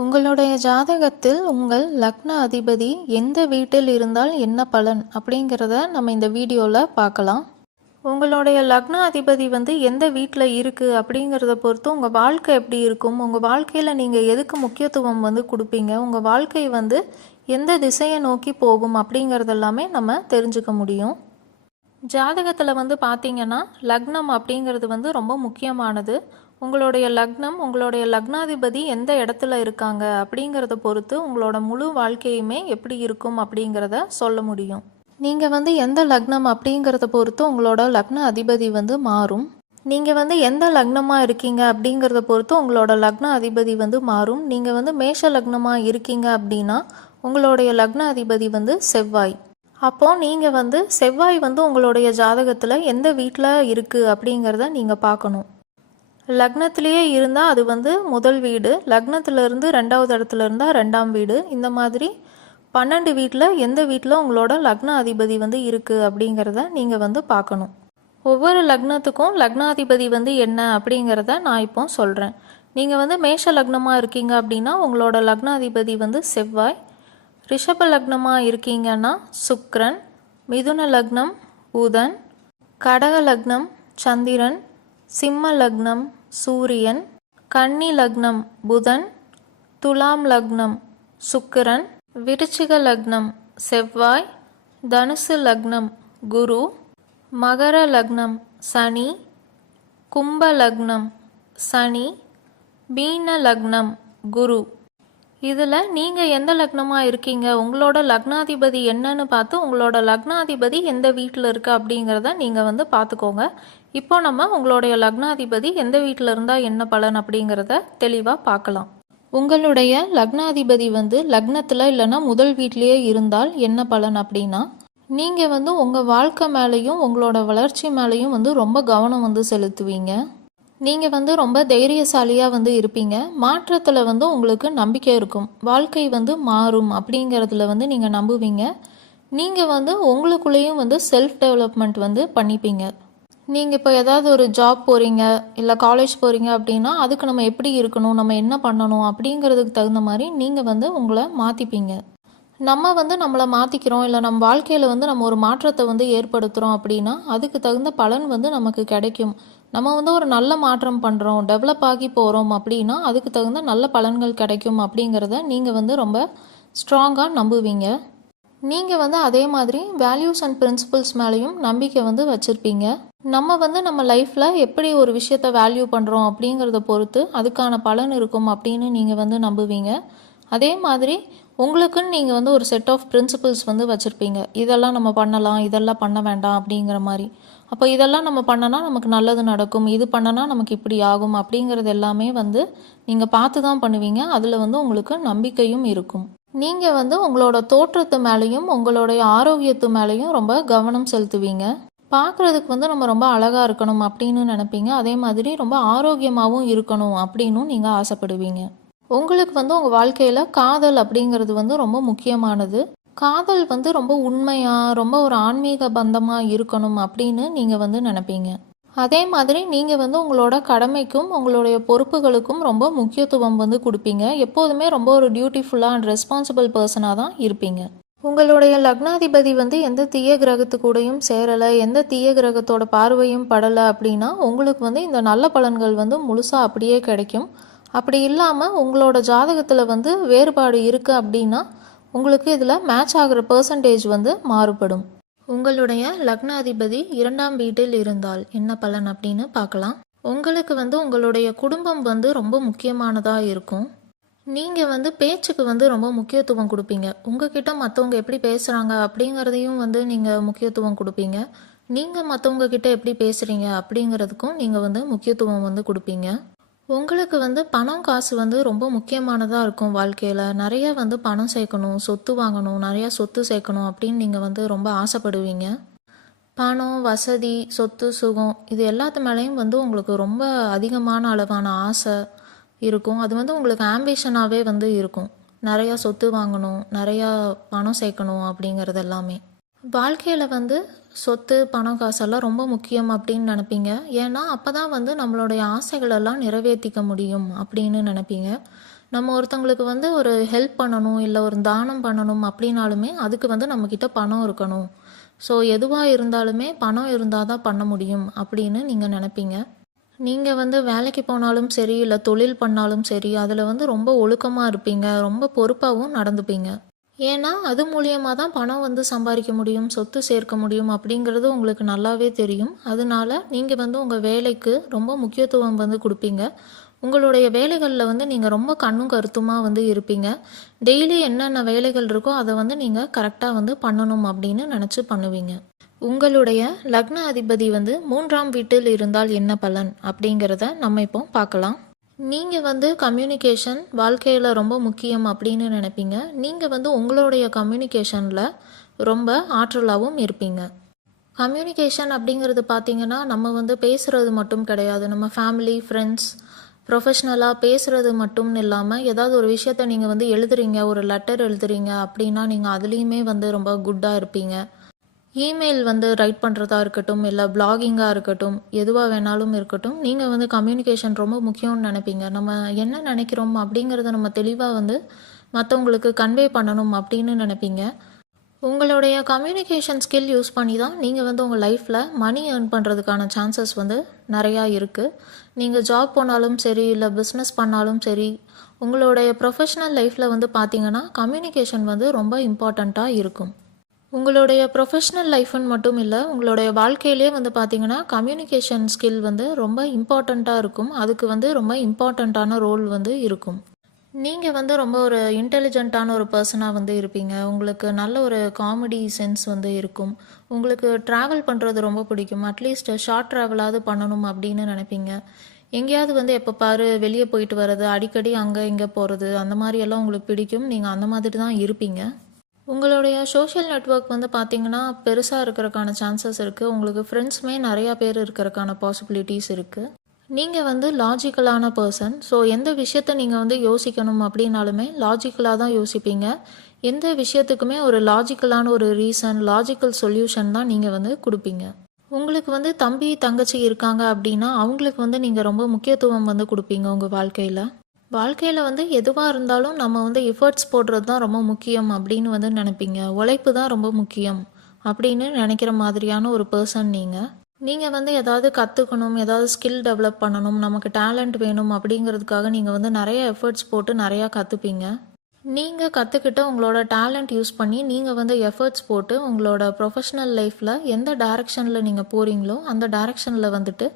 உங்களுடைய ஜாதகத்தில் உங்கள் லக்ன அதிபதி எந்த வீட்டில் இருந்தால் என்ன பலன் அப்படிங்கிறத நம்ம இந்த வீடியோவில் பார்க்கலாம். உங்களுடைய லக்ன அதிபதி எந்த வீட்டில் இருக்குது அப்படிங்கிறத பொறுத்து உங்கள் வாழ்க்கை எப்படி இருக்கும், உங்கள் வாழ்க்கையில் நீங்கள் எதுக்கு முக்கியத்துவம் கொடுப்பீங்க, உங்கள் வாழ்க்கை எந்த திசையை நோக்கி போகும் அப்படிங்கிறதெல்லாமே நம்ம தெரிஞ்சுக்க முடியும். ஜாதகத்தில் பார்த்தீங்கன்னா லக்னம் அப்படிங்கிறது ரொம்ப முக்கியமானது. உங்களுடைய லக்னம், உங்களுடைய லக்னாதிபதி எந்த இடத்துல இருக்காங்க அப்படிங்கிறத பொறுத்து உங்களோட முழு வாழ்க்கையுமே எப்படி இருக்கும் அப்படிங்கிறத சொல்ல முடியும். நீங்கள் எந்த லக்னம் அப்படிங்கிறத பொறுத்து உங்களோட லக்ன அதிபதி மாறும். நீங்கள் எந்த லக்னமாக இருக்கீங்க அப்படிங்கிறத பொறுத்து உங்களோட லக்ன அதிபதி மாறும். நீங்கள் மேஷ லக்னமாக இருக்கீங்க அப்படின்னா உங்களுடைய லக்ன அதிபதி செவ்வாய். அப்போது நீங்கள் செவ்வாய் உங்களுடைய ஜாதகத்தில் எந்த வீட்டில் இருக்குது அப்படிங்கிறத நீங்கள் பார்க்கணும். லக்னத்திலேயே இருந்தால் அது முதல் வீடு, லக்னத்திலேருந்து ரெண்டாவது இடத்துல இருந்தால் ரெண்டாம் வீடு. இந்த மாதிரி 12 வீட்டில் எந்த வீட்டில் உங்களோட லக்ன அதிபதி இருக்குது அப்படிங்கிறத நீங்கள் பார்க்கணும். ஒவ்வொரு லக்னத்துக்கும் லக்னாதிபதி என்ன அப்படிங்கிறத நான் இப்போ சொல்கிறேன். நீங்கள் மேஷ லக்னமாக இருக்கீங்க அப்படின்னா உங்களோட லக்னாதிபதி செவ்வாய். ரிஷப லக்னமாக இருக்கீங்கன்னா சுக்கிரன். மிதுன லக்னம் புதன். கடக லக்னம் சந்திரன். சிம்ம லக்னம் சூரியன். கன்னி லக்னம் புதன். துலாம் லக்னம் சுக்கிரன். விருச்சிக லக்னம் செவ்வாய். தனுசு லக்னம் குரு. மகர லக்னம் சனி. கும்ப லக்னம் சனி. மீன லக்னம் குரு. இதில் நீங்கள் எந்த லக்னமாக இருக்கீங்க, உங்களோட லக்னாதிபதி என்னன்னு பார்த்து உங்களோட லக்னாதிபதி எந்த வீட்டில் இருக்குது அப்படிங்கிறத நீங்கள் பார்த்துக்கோங்க. இப்போ நம்ம உங்களுடைய லக்னாதிபதி எந்த வீட்டில் இருந்தால் என்ன பலன் அப்படிங்கிறத தெளிவாக பார்க்கலாம். உங்களுடைய லக்னாதிபதி லக்னத்தில் இல்லைன்னா முதல் வீட்லேயே இருந்தால் என்ன பலன் அப்படின்னா, நீங்கள் உங்கள் வாழ்க்கை மேலேயும் உங்களோட வளர்ச்சி மேலேயும் ரொம்ப கவனம் செலுத்துவீங்க. நீங்கள் ரொம்ப தைரியசாலியாக இருப்பீங்க. மாற்றத்தில் உங்களுக்கு நம்பிக்கை இருக்கும். வாழ்க்கை மாறும் அப்படிங்கிறதுல நீங்கள் நம்புவீங்க. நீங்கள் உங்களுக்குள்ளேயும் செல்ஃப் டெவலப்மெண்ட் பண்ணிப்பீங்க. நீங்கள் இப்போ ஏதாவது ஒரு ஜாப் போகிறீங்க இல்லை காலேஜ் போகிறீங்க அப்படின்னா அதுக்கு நம்ம எப்படி இருக்கணும், நம்ம என்ன பண்ணணும் அப்படிங்கிறதுக்கு தகுந்த மாதிரி நீங்கள் உங்களை மாற்றிப்பீங்க. நம்ம நம்மளை மாற்றிக்கிறோம் இல்லை நம்ம வாழ்க்கையில் நம்ம ஒரு மாற்றத்தை ஏற்படுத்துகிறோம் அப்படின்னா அதுக்கு தகுந்த பலன் நமக்கு கிடைக்கும். நம்ம ஒரு நல்ல மாற்றம் பண்ணுறோம், டெவலப் ஆகி போகிறோம் அப்படின்னா அதுக்கு தகுந்த நல்ல பலன்கள் கிடைக்கும் அப்படிங்கிறத நீங்கள் ரொம்ப ஸ்ட்ராங்காக நம்புவீங்க. நீங்கள் அதே மாதிரி வேல்யூஸ் அண்ட் பிரின்சிபல்ஸ் மேலேயும் நம்பிக்கை வச்சுருப்பீங்க. நம்ம நம்ம லைஃப்பில் எப்படி ஒரு விஷயத்தை வேல்யூ பண்ணுறோம் அப்படிங்கிறத பொறுத்து அதுக்கான பலன் இருக்கும் அப்படின்னு நீங்கள் நம்புவீங்க. அதே மாதிரி உங்களுக்குன்னு நீங்கள் ஒரு செட் ஆஃப் பிரின்சிபல்ஸ் வச்சுருப்பீங்க. இதெல்லாம் நம்ம பண்ணலாம், இதெல்லாம் பண்ண வேண்டாம் அப்படிங்கிற மாதிரி. அப்போ இதெல்லாம் நம்ம பண்ணனா நமக்கு நல்லது நடக்கும், இது பண்ணனா நமக்கு இப்படி ஆகும் அப்படிங்கிறது எல்லாமே நீங்கள் பார்த்து தான் பண்ணுவீங்க. அதில் உங்களுக்கு நம்பிக்கையும் இருக்கும். நீங்கள் உங்களோட தோற்றத்து மேலேயும் உங்களுடைய ஆரோக்கியத்து மேலேயும் ரொம்ப கவனம் செலுத்துவீங்க. பார்க்குறதுக்கு நம்ம ரொம்ப அழகாக இருக்கணும் அப்படின்னு நினைப்பீங்க. அதே மாதிரி ரொம்ப ஆரோக்கியமாகவும் இருக்கணும் அப்படின்னும் நீங்கள் ஆசைப்படுவீங்க. உங்களுக்கு உங்கள் வாழ்க்கையில் காதல் அப்படிங்கிறது ரொம்ப முக்கியமானது. காதல் ரொம்ப உண்மையாக ரொம்ப ஒரு ஆன்மீக பந்தமாக இருக்கணும் அப்படின்னு நீங்கள் நினைப்பீங்க. அதே மாதிரி நீங்கள் உங்களோட கடமைக்கும் உங்களுடைய பொறுப்புகளுக்கும் ரொம்ப முக்கியத்துவம் கொடுப்பீங்க. எப்போதுமே ரொம்ப ஒரு டியூட்டிஃபுல்லாக அண்ட் ரெஸ்பான்சிபிள் பர்சனாக தான் இருப்பீங்க. உங்களுடைய லக்னாதிபதி எந்த தீய கிரகத்து கூடயும் சேரலை, எந்த தீய கிரகத்தோட பார்வையும் படலை அப்படின்னா உங்களுக்கு இந்த நல்ல பலன்கள் முழுசாக அப்படியே கிடைக்கும். அப்படி இல்லாமல் உங்களோட ஜாதகத்தில் வேறுபாடு இருக்குது அப்படின்னா உங்களுக்கு இதில் மேட்ச் ஆகிற பர்சன்டேஜ் மாறுபடும். உங்களுடைய லக்னாதிபதி 2ஆம் வீட்டில் இருந்தால் என்ன பலன் அப்படின்னு பார்க்கலாம். உங்களுக்கு உங்களுடைய குடும்பம் ரொம்ப முக்கியமானதாக இருக்கும். நீங்கள் பேச்சுக்கு ரொம்ப முக்கியத்துவம் கொடுப்பீங்க. உங்ககிட்ட மற்றவங்க எப்படி பேசுகிறாங்க அப்படிங்கிறதையும் நீங்கள் முக்கியத்துவம் கொடுப்பீங்க. நீங்கள் மற்றவங்க கிட்ட எப்படி பேசுகிறீங்க அப்படிங்கிறதுக்கும் நீங்கள் முக்கியத்துவம் கொடுப்பீங்க. உங்களுக்கு பணம் காசு ரொம்ப முக்கியமானதாக இருக்கும். வாழ்க்கையில் நிறைய பணம் சேர்க்கணும், சொத்து வாங்கணும், நிறையா சொத்து சேர்க்கணும் அப்படின்னு நீங்கள் ரொம்ப ஆசைப்படுவீங்க. பணம், வசதி, சொத்து, சுகம் இது எல்லாத்து மேலேயும் உங்களுக்கு ரொம்ப அதிகமான அளவான ஆசை இருக்கும். அது உங்களுக்கு ஆம்பிஷனாகவே இருக்கும். நிறையா சொத்து வாங்கணும், நிறையா பணம் சேர்க்கணும் அப்படிங்கிறது எல்லாமே. வாழ்க்கையில் சொத்து, பணம், காசெல்லாம் ரொம்ப முக்கியம் அப்படின்னு நினைப்பீங்க. ஏன்னா அப்போ தான் நம்மளுடைய ஆசைகளெல்லாம் நிறைவேற்றிக்க முடியும் அப்படின்னு நினைப்பீங்க. நம்ம ஒருத்தவங்களுக்கு வந்து ஒரு ஹெல்ப் பண்ணணும் இல்லை ஒரு தானம் பண்ணணும் அப்படின்னாலுமே அதுக்கு வந்து நம்மக்கிட்ட பணம் இருக்கணும். ஸோ எதுவாக இருந்தாலுமே பணம் இருந்தால் தான் பண்ண முடியும் அப்படின்னு நீங்கள் நினைப்பீங்க. நீங்கள் வந்து வேலைக்கு போனாலும் சரி இல்லை தொழில் பண்ணாலும் சரி அதில் வந்து ரொம்ப ஒழுக்கமாக இருப்பீங்க, ரொம்ப பொறுப்பாகவும் நடந்துப்பீங்க. ஏன்னா அது மூலியமாக தான் பணம் வந்து சம்பாதிக்க முடியும், சொத்து சேர்க்க முடியும் அப்படிங்கிறது உங்களுக்கு நல்லாவே தெரியும். அதனால நீங்கள் வந்து உங்கள் வேலைக்கு ரொம்ப முக்கியத்துவம் வந்து கொடுப்பீங்க. உங்களுடைய வேலைகளில் வந்து நீங்கள் ரொம்ப கண்ணும் கருத்துமாக வந்து இருப்பீங்க. டெய்லி என்னென்ன வேலைகள் இருக்கோ அதை வந்து நீங்கள் கரெக்டாக வந்து பண்ணணும் அப்படின்னு நினச்சி பண்ணுவீங்க. உங்களுடைய லக்ன அதிபதி வந்து 3ஆம் வீட்டில் இருந்தால் என்ன பலன் அப்படிங்கிறத நம்ம இப்போ பார்க்கலாம். நீங்கள் வந்து கம்யூனிகேஷன் வாழ்க்கையில் ரொம்ப முக்கியம் அப்படின்னு நினைப்பீங்க. நீங்கள் வந்து உங்களுடைய கம்யூனிகேஷனில் ரொம்ப ஆற்றலாகவும் இருப்பீங்க. கம்யூனிகேஷன் அப்படிங்கிறது பார்த்தீங்கன்னா நம்ம வந்து பேசுகிறது மட்டும் கிடையாது. நம்ம ஃபேமிலி, ஃப்ரெண்ட்ஸ், ப்ரொஃபஷ்னலாக பேசுகிறது மட்டும் இல்லாமல் ஏதாவது ஒரு விஷயத்த நீங்கள் வந்து எழுதுறீங்க, ஒரு லெட்டர் எழுதுறீங்க அப்படின்னா நீங்கள் அதுலேயுமே வந்து ரொம்ப குட்டாக இருப்பீங்க. இமெயில் வந்து ரைட் பண்ணுறதா இருக்கட்டும், இல்லை பிளாகிங்காக இருக்கட்டும், எதுவாக வேணாலும் இருக்கட்டும், நீங்கள் வந்து கம்யூனிகேஷன் ரொம்ப முக்கியம்னு நினைப்பீங்க. நம்ம என்ன நினைக்கிறோம் அப்படிங்கிறத நம்ம தெளிவாக வந்து மற்றவங்களுக்கு கன்வே பண்ணணும் அப்படின்னு நினைப்பீங்க. உங்களுடைய கம்யூனிகேஷன் ஸ்கில் யூஸ் பண்ணி தான் நீங்கள் வந்து உங்கள் லைஃப்பில் மணி ஏர்ன் பண்ணுறதுக்கான சான்சஸ் வந்து நிறையா இருக்குது. நீங்கள் ஜாப் போனாலும் சரி இல்லை பிஸ்னஸ் பண்ணாலும் சரி, உங்களுடைய ப்ரொஃபஷ்னல் லைஃப்பில் வந்து பார்த்தீங்கன்னா கம்யூனிகேஷன் வந்து ரொம்ப இம்பார்ட்டண்ட்டாக இருக்கும். உங்களுடைய ப்ரொஃபஷ்னல் லைஃப்னு மட்டும் இல்லை, உங்களுடைய வாழ்க்கையிலே வந்து பார்த்தீங்கன்னா கம்யூனிகேஷன் ஸ்கில் வந்து ரொம்ப இம்பார்ட்டண்ட்டாக இருக்கும். அதுக்கு வந்து ரொம்ப இம்பார்ட்டண்ட்டான ரோல் வந்து இருக்கும். நீங்கள் வந்து ரொம்ப ஒரு இன்டெலிஜென்ட்டான ஒரு பர்சனாக வந்து இருப்பீங்க. உங்களுக்கு நல்ல ஒரு காமெடி சென்ஸ் வந்து இருக்கும். உங்களுக்கு ட்ராவல் பண்ணுறது ரொம்ப பிடிக்கும். அட்லீஸ்ட் ஷார்ட் ட்ராவலாவது பண்ணணும் அப்படின்னு நினைப்பீங்க. எங்கேயாவது வந்து எப்போ பாரு வெளியே போயிட்டு வர்றது, அடிக்கடி அங்கே இங்கே போகிறது, அந்த மாதிரியெல்லாம் உங்களுக்கு பிடிக்கும். நீங்கள் அந்த மாதிரி தான் இருப்பீங்க. உங்களுடைய சோஷியல் நெட்வொர்க் வந்து பார்த்தீங்கன்னா பெருசாக இருக்கிறதுக்கான சான்சஸ் இருக்குது. உங்களுக்கு ஃப்ரெண்ட்ஸுமே நிறையா பேர் இருக்கிறதுக்கான பாசிபிலிட்டிஸ் இருக்குது. நீங்கள் வந்து லாஜிக்கலான பர்சன். ஸோ எந்த விஷயத்தை நீங்கள் வந்து யோசிக்கணும் அப்படின்னாலுமே லாஜிக்கலாக தான் யோசிப்பீங்க. எந்த விஷயத்துக்குமே ஒரு லாஜிக்கலான ஒரு ரீசன், லாஜிக்கல் சொல்யூஷன் தான் நீங்கள் வந்து கொடுப்பீங்க. உங்களுக்கு வந்து தம்பி தங்கச்சி இருக்காங்க அப்படின்னா அவங்களுக்கு வந்து நீங்கள் ரொம்ப முக்கியத்துவம் வந்து கொடுப்பீங்க உங்கள் வாழ்க்கையில். வாழ்க்கையில் வந்து எதுவாக இருந்தாலும் நம்ம வந்து எஃபர்ட்ஸ் போடுறது தான் ரொம்ப முக்கியம் அப்படின்னு வந்து நினைப்பீங்க. உழைப்பு தான் ரொம்ப முக்கியம் அப்படின்னு நினைக்கிற மாதிரியான ஒரு பர்சன் நீங்கள். நீங்கள் வந்து ஏதாவது கற்றுக்கணும், ஏதாவது ஸ்கில் டெவலப் பண்ணணும், நமக்கு டேலண்ட் வேணும் அப்படிங்கிறதுக்காக நீங்கள் வந்து நிறைய எஃபர்ட்ஸ் போட்டு நிறையா கற்றுப்பீங்க. நீங்கள் கற்றுக்கிட்ட உங்களோட டேலண்ட் யூஸ் பண்ணி நீங்கள் வந்து எஃபர்ட்ஸ் போட்டு உங்களோட ப்ரொஃபஷ்னல் லைஃப்பில் எந்த டைரெக்ஷனில் நீங்கள் போகிறீங்களோ அந்த டைரெக்ஷனில் வந்துட்டு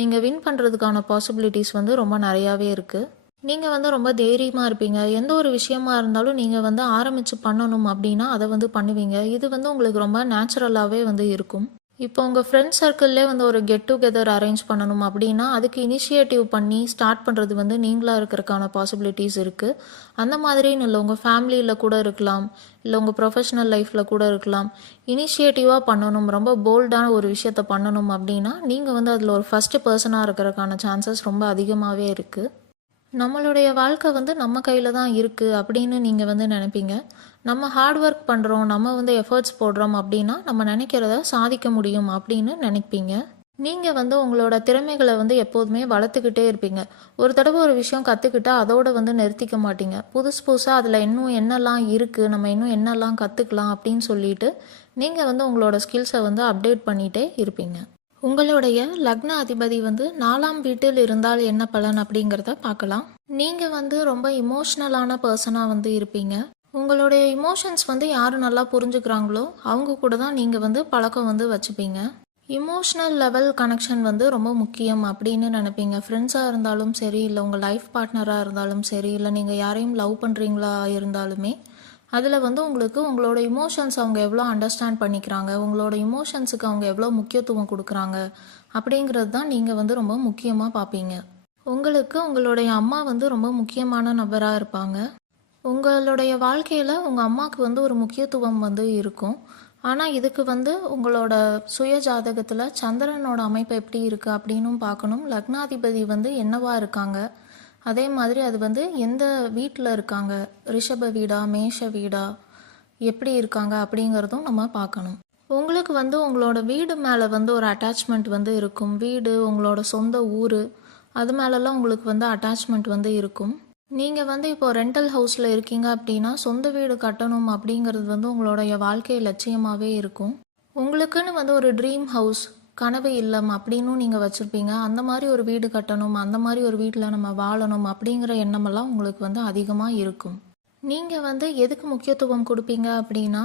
நீங்கள் வின் பண்ணுறதுக்கான பாசிபிலிட்டிஸ் வந்து ரொம்ப நிறையாவே இருக்குது. நீங்கள் வந்து ரொம்ப தைரியமாக இருப்பீங்க. எந்த ஒரு விஷயமா இருந்தாலும் நீங்கள் வந்து ஆரம்பித்து பண்ணணும் அப்படின்னா அதை வந்து பண்ணுவீங்க. இது வந்து உங்களுக்கு ரொம்ப நேச்சுரலாகவே வந்து இருக்கும். இப்போ உங்கள் ஃப்ரெண்ட்ஸ் சர்க்கிள்லே வந்து ஒரு கெட் டுகெதர் அரேஞ்ச் பண்ணணும் அப்படின்னா அதுக்கு இனிஷியேட்டிவ் பண்ணி ஸ்டார்ட் பண்ணுறது வந்து நீங்களாக இருக்கிறதுக்கான பாசிபிலிட்டிஸ் இருக்குது. அந்த மாதிரின்னு இல்லை, உங்கள் ஃபேமிலியில் கூட இருக்கலாம், இல்லை உங்கள் ப்ரொஃபஷ்னல் லைஃப்பில் கூட இருக்கலாம். இனிஷியேட்டிவாக பண்ணணும், ரொம்ப போல்டான ஒரு விஷயத்த பண்ணணும் அப்படின்னா நீங்கள் வந்து அதில் ஒரு ஃபஸ்ட்டு பர்சனாக இருக்கிறதுக்கான சான்சஸ் ரொம்ப அதிகமாகவே இருக்குது. நம்மளுடைய வாழ்க்கை வந்து நம்ம கையில் தான் இருக்குது அப்படின்னு நீங்கள் வந்து நினைப்பீங்க. நம்ம ஹார்ட் ஒர்க் பண்ணுறோம், நம்ம வந்து எஃபர்ட்ஸ் போடுறோம் அப்படின்னா நம்ம நினைக்கிறத சாதிக்க முடியும் அப்படின்னு நினைப்பீங்க. நீங்கள் வந்து உங்களோட திறமைகளை வந்து எப்போதுமே வளர்த்துக்கிட்டே இருப்பீங்க. ஒரு தடவை ஒரு விஷயம் கற்றுக்கிட்டா அதோடு வந்து நிறுத்திக்க மாட்டீங்க. புதுசாக அதில் இன்னும் என்னெல்லாம் இருக்குது, நம்ம இன்னும் என்னெல்லாம் கற்றுக்கலாம் அப்படின்னு சொல்லிட்டு நீங்கள் வந்து உங்களோட ஸ்கில்ஸை வந்து அப்டேட் பண்ணிகிட்டே இருப்பீங்க. உங்களுடைய லக்ன அதிபதி வந்து 4ஆம் வீட்டில் இருந்தால் என்ன பலன் அப்படிங்கிறத பார்க்கலாம். நீங்கள் வந்து ரொம்ப இமோஷ்னலான பர்சனாக வந்து இருப்பீங்க. உங்களுடைய இமோஷன்ஸ் வந்து யார் நல்லா புரிஞ்சுக்கிறாங்களோ அவங்க கூட தான் நீங்கள் வந்து பழக்கம் வந்து வச்சுப்பீங்க. இமோஷ்னல் லெவல் கனெக்ஷன் வந்து ரொம்ப முக்கியம் அப்படின்னு நினைப்பீங்க. ஃப்ரெண்ட்ஸாக இருந்தாலும் சரி, இல்லை உங்கள் லைஃப் பார்ட்னராக இருந்தாலும் சரி, இல்லை நீங்கள் யாரையும் லவ் பண்ணுறீங்களா இருந்தாலுமே அதில் வந்து உங்களுக்கு உங்களோட இமோஷன்ஸ் அவங்க எவ்வளோ அண்டர்ஸ்டாண்ட் பண்ணிக்கிறாங்க, உங்களோட இமோஷன்ஸுக்கு அவங்க எவ்வளோ முக்கியத்துவம் கொடுக்குறாங்க அப்படிங்கிறது தான் நீங்கள் வந்து ரொம்ப முக்கியமாக பார்ப்பீங்க. உங்களுக்கு உங்களுடைய அம்மா வந்து ரொம்ப முக்கியமான நபராக இருப்பாங்க. உங்களுடைய வாழ்க்கையில் உங்கள் அம்மாவுக்கு வந்து ஒரு முக்கியத்துவம் வந்து இருக்கும். ஆனால் இதுக்கு வந்து உங்களோட சுய ஜாதகத்தில் சந்திரனோட அமைப்பு எப்படி இருக்குது அப்படின்னும் பார்க்கணும். லக்னாதிபதி வந்து என்னவா இருக்காங்க, அதே மாதிரி அது வந்து எந்த வீட்டில் இருக்காங்க, ரிஷப வீடா மேஷ வீடா எப்படி இருக்காங்க அப்படிங்கிறதும் நம்ம பார்க்கணும். உங்களுக்கு வந்து உங்களோட வீடு மேலே வந்து ஒரு அட்டாச்மெண்ட் வந்து இருக்கும். வீடு, உங்களோட சொந்த ஊர், அது மேலெல்லாம் உங்களுக்கு வந்து அட்டாச்மெண்ட் வந்து இருக்கும். நீங்கள் வந்து இப்போ ரெண்டல் ஹவுஸில் இருக்கீங்க அப்படின்னா சொந்த வீடு கட்டணும் அப்படிங்கிறது வந்து உங்களுடைய வாழ்க்கை லட்சியமாகவே இருக்கும். உங்களுக்குன்னு வந்து ஒரு ட்ரீம் ஹவுஸ், கனவு இல்லம் அப்படின்னு நீங்கள் வச்சுருப்பீங்க. அந்த மாதிரி ஒரு வீடு கட்டணும், அந்த மாதிரி ஒரு வீட்டில் நம்ம வாழணும் அப்படிங்கிற எண்ணமெல்லாம் உங்களுக்கு வந்து அதிகமாக இருக்கும். நீங்கள் வந்து எதுக்கு முக்கியத்துவம் கொடுப்பீங்க அப்படின்னா,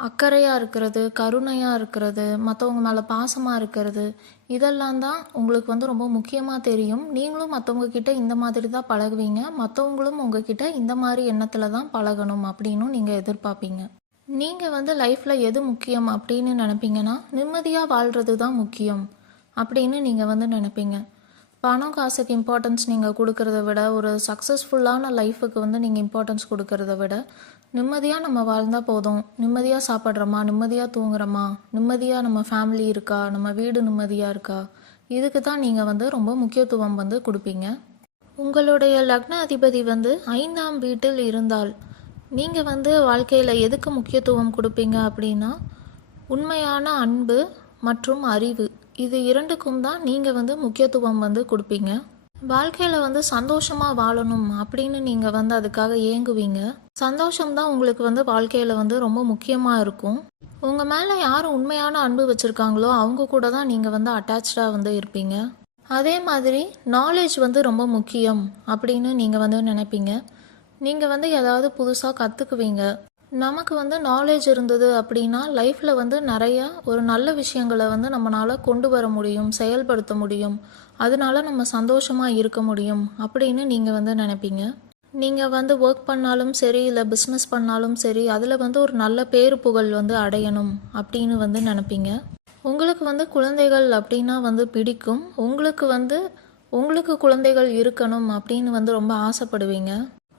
அக்கறையாக இருக்கிறது, கருணையாக இருக்கிறது, மற்றவங்க மேலே பாசமாக இருக்கிறது, இதெல்லாம் தான் உங்களுக்கு வந்து ரொம்ப முக்கியமாக தெரியும். நீங்களும் மற்றவங்க கிட்ட இந்த மாதிரி தான் பழகுவீங்க. மற்றவங்களும் உங்ககிட்ட இந்த மாதிரி எண்ணத்தில் தான் பழகணும் அப்படின்னும் நீங்கள் எதிர்பார்ப்பீங்க. நீங்கள் வந்து லைஃப்பில் எது முக்கியம் அப்படின்னு நினைப்பீங்கன்னா, நிம்மதியாக வாழ்கிறது தான் முக்கியம் அப்படின்னு நீங்கள் வந்து நினைப்பீங்க. பணம் காசுக்கு இம்பார்ட்டன்ஸ் நீங்கள் கொடுக்கறத விட, ஒரு சக்ஸஸ்ஃபுல்லான லைஃபுக்கு வந்து நீங்கள் இம்பார்ட்டன்ஸ் கொடுக்கறத விட, நிம்மதியாக நம்ம வாழ்ந்தால் போதும், நிம்மதியாக சாப்பிட்றோமா, நிம்மதியாக தூங்குறோமா, நிம்மதியாக நம்ம ஃபேமிலி இருக்கா, நம்ம வீடு நிம்மதியாக இருக்கா, இதுக்கு தான் நீங்கள் வந்து ரொம்ப முக்கியத்துவம் வந்து கொடுப்பீங்க. உங்களுடைய லக்ன அதிபதி வந்து 5ஆம் வீட்டில் இருந்தால் நீங்கள் வந்து வாழ்க்கையில் எதுக்கு முக்கியத்துவம் கொடுப்பீங்க அப்படின்னா, உண்மையான அன்பு மற்றும் அறிவு, இது இரண்டுக்கும் தான் நீங்கள் வந்து முக்கியத்துவம் வந்து கொடுப்பீங்க. வாழ்க்கையில் வந்து சந்தோஷமாக வாழணும் அப்படின்னு நீங்கள் வந்து அதுக்காக ஏங்குவீங்க. சந்தோஷம்தான் உங்களுக்கு வந்து வாழ்க்கையில் வந்து ரொம்ப முக்கியமாக இருக்கும். உங்கள் மேலே யார் உண்மையான அன்பு வச்சுருக்காங்களோ அவங்க கூட தான் நீங்கள் வந்து அட்டாச்சாக வந்து இருப்பீங்க. அதே மாதிரி நாலேஜ் வந்து ரொம்ப முக்கியம் அப்படின்னு நீங்கள் வந்து நினைப்பீங்க. நீங்கள் வந்து ஏதாவது புதுசாக கற்றுக்குவீங்க. நமக்கு வந்து நாலேஜ் இருந்தது அப்படின்னா லைஃப்பில் வந்து நிறையா ஒரு நல்ல விஷயங்களை வந்து நம்மளால் கொண்டு வர முடியும், செயல்படுத்த முடியும். அதனால நம்ம சந்தோஷமாக இருக்க முடியும் அப்படின்னு நீங்கள் வந்து நினைப்பீங்க. நீங்கள் வந்து ஒர்க் பண்ணாலும் சரி, இல்லை பிஸ்னஸ் பண்ணாலும் சரி, அதில் வந்து ஒரு நல்ல பேரு புகழ் வந்து அடையணும் அப்படின்னு வந்து நினைப்பீங்க. உங்களுக்கு வந்து குழந்தைகள் அப்படின்னா வந்து பிடிக்கும். உங்களுக்கு குழந்தைகள் இருக்கணும் அப்படின்னு வந்து ரொம்ப ஆசைப்படுவீங்க.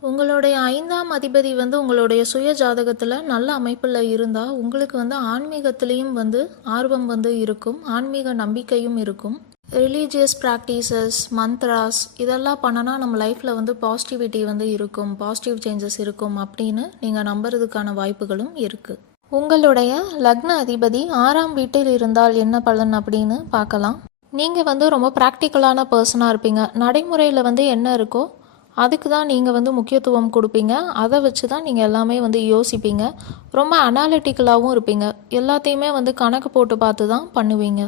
உங்களுடைய 5ஆம் அதிபதி வந்து உங்களுடைய சுய ஜாதகத்தில் நல்ல அமைப்பில் இருந்தால் உங்களுக்கு வந்து ஆன்மீகத்திலையும் வந்து ஆர்வம் வந்து இருக்கும், ஆன்மீக நம்பிக்கையும் இருக்கும். ரிலீஜியஸ் ப்ராக்டிசஸ், மந்த்ராஸ் இதெல்லாம் பண்ணனா நம்ம லைஃப்பில் வந்து பாசிட்டிவிட்டி வந்து இருக்கும், பாசிட்டிவ் சேஞ்சஸ் இருக்கும் அப்படின்னு நீங்கள் நம்புறதுக்கான வாய்ப்புகளும் இருக்குது. உங்களுடைய லக்ன அதிபதி 6ஆம் வீட்டில் இருந்தால் என்ன பலன் அப்படின்னு பார்க்கலாம். நீங்கள் வந்து ரொம்ப ப்ராக்டிக்கலான பர்சனாக இருப்பீங்க. நடைமுறையில் வந்து என்ன இருக்கோ அதுக்கு தான் நீங்கள் வந்து முக்கியத்துவம் கொடுப்பீங்க. அதை வச்சு தான் நீங்கள் எல்லாமே வந்து யோசிப்பீங்க. ரொம்ப அனாலிட்டிக்கலாகவும் இருப்பீங்க. எல்லாத்தையுமே வந்து கணக்கு போட்டு பார்த்து தான் பண்ணுவீங்க.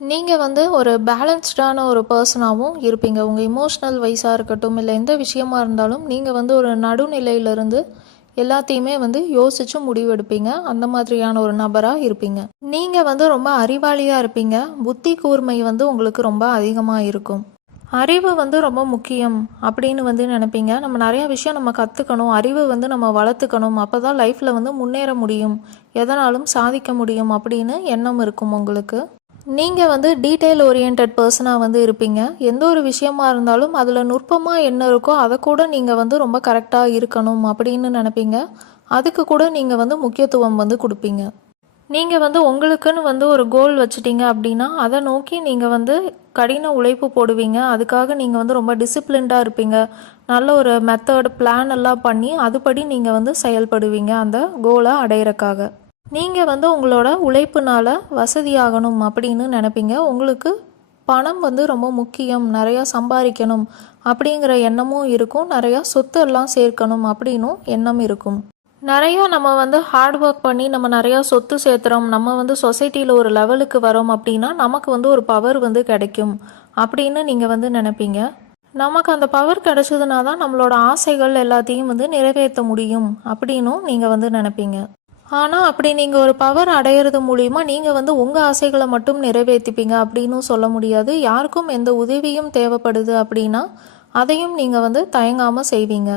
நீங்கள் வந்து ஒரு பேலன்ஸ்டான ஒரு பர்சனாகவும் இருப்பீங்க. உங்கள் இமோஷ்னல் வைஸாக இருக்கட்டும், இல்லை எந்த விஷயமா இருந்தாலும் நீங்கள் வந்து ஒரு நடுநிலையிலிருந்து எல்லாத்தையுமே வந்து யோசித்து முடிவெடுப்பீங்க. அந்த மாதிரியான ஒரு நபராக இருப்பீங்க. நீங்கள் வந்து ரொம்ப அறிவாளியாக இருப்பீங்க. புத்தி கூர்மை வந்து உங்களுக்கு ரொம்ப அதிகமாக இருக்கும். அறிவு வந்து ரொம்ப முக்கியம் அப்படின்னு வந்து நினைப்பீங்க. நம்ம நிறையா விஷயம் நம்ம கற்றுக்கணும், அறிவு வந்து நம்ம வளர்த்துக்கணும், அப்போ தான் லைஃப்பில் வந்து முன்னேற முடியும், எதனாலும் சாதிக்க முடியும் அப்படின்னு எண்ணம் இருக்கும் உங்களுக்கு. நீங்கள் வந்து டீட்டெயில் ஓரியன்ட் பர்சனாக வந்து இருப்பீங்க. எந்த ஒரு விஷயமா இருந்தாலும் அதில் நுட்பமாக என்ன இருக்கோ அதை கூட நீங்கள் வந்து ரொம்ப கரெக்டாக இருக்கணும் அப்படின்னு நினைப்பீங்க. அதுக்கு கூட நீங்கள் வந்து முக்கியத்துவம் வந்து கொடுப்பீங்க. நீங்கள் வந்து உங்களுக்குன்னு வந்து ஒரு கோல் வச்சுட்டீங்க அப்படின்னா அதை நோக்கி நீங்கள் வந்து கடின உழைப்பு போடுவீங்க. அதுக்காக நீங்கள் வந்து ரொம்ப டிசிப்ளின்டாக இருப்பீங்க. நல்ல ஒரு மெத்தட் பிளான் எல்லாம் பண்ணி அதுபடி நீங்கள் வந்து செயல்படுவீங்க அந்த கோலை அடையிறக்காக. நீங்கள் வந்து உங்களோட உழைப்புனால வசதியாகணும் அப்படின்னு நினைப்பீங்க. உங்களுக்கு பணம் வந்து ரொம்ப முக்கியம், நிறையா சம்பாதிக்கணும் அப்படிங்கிற எண்ணமும் இருக்கும். நிறையா சொத்து எல்லாம் சேர்க்கணும் அப்படின்னும் எண்ணம் இருக்கும். நிறையா நம்ம வந்து ஹார்ட் ஒர்க் பண்ணி நம்ம நிறையா சொத்து சேர்த்துறோம், நம்ம வந்து சொசைட்டியில் ஒரு லெவலுக்கு வரோம் அப்படின்னா நமக்கு வந்து ஒரு பவர் வந்து கிடைக்கும் அப்படின்னு நீங்கள் வந்து நினைப்பீங்க. நமக்கு அந்த பவர் கிடைச்சதுனா தான் நம்மளோட ஆசைகள் எல்லாத்தையும் வந்து நிறைவேற்ற முடியும் அப்படின்னும் நீங்கள் வந்து நினைப்பீங்க. ஆனால் அப்படி நீங்கள் ஒரு பவர் அடையிறது மூலிமா நீங்கள் வந்து உங்கள் ஆசைகளை மட்டும் நிறைவேற்றிப்பீங்க அப்படின்னும் சொல்ல முடியாது. யாருக்கும் எந்த உதவியும் தேவைப்படுது அப்படின்னா அதையும் நீங்கள் வந்து தயங்காமல் செய்வீங்க.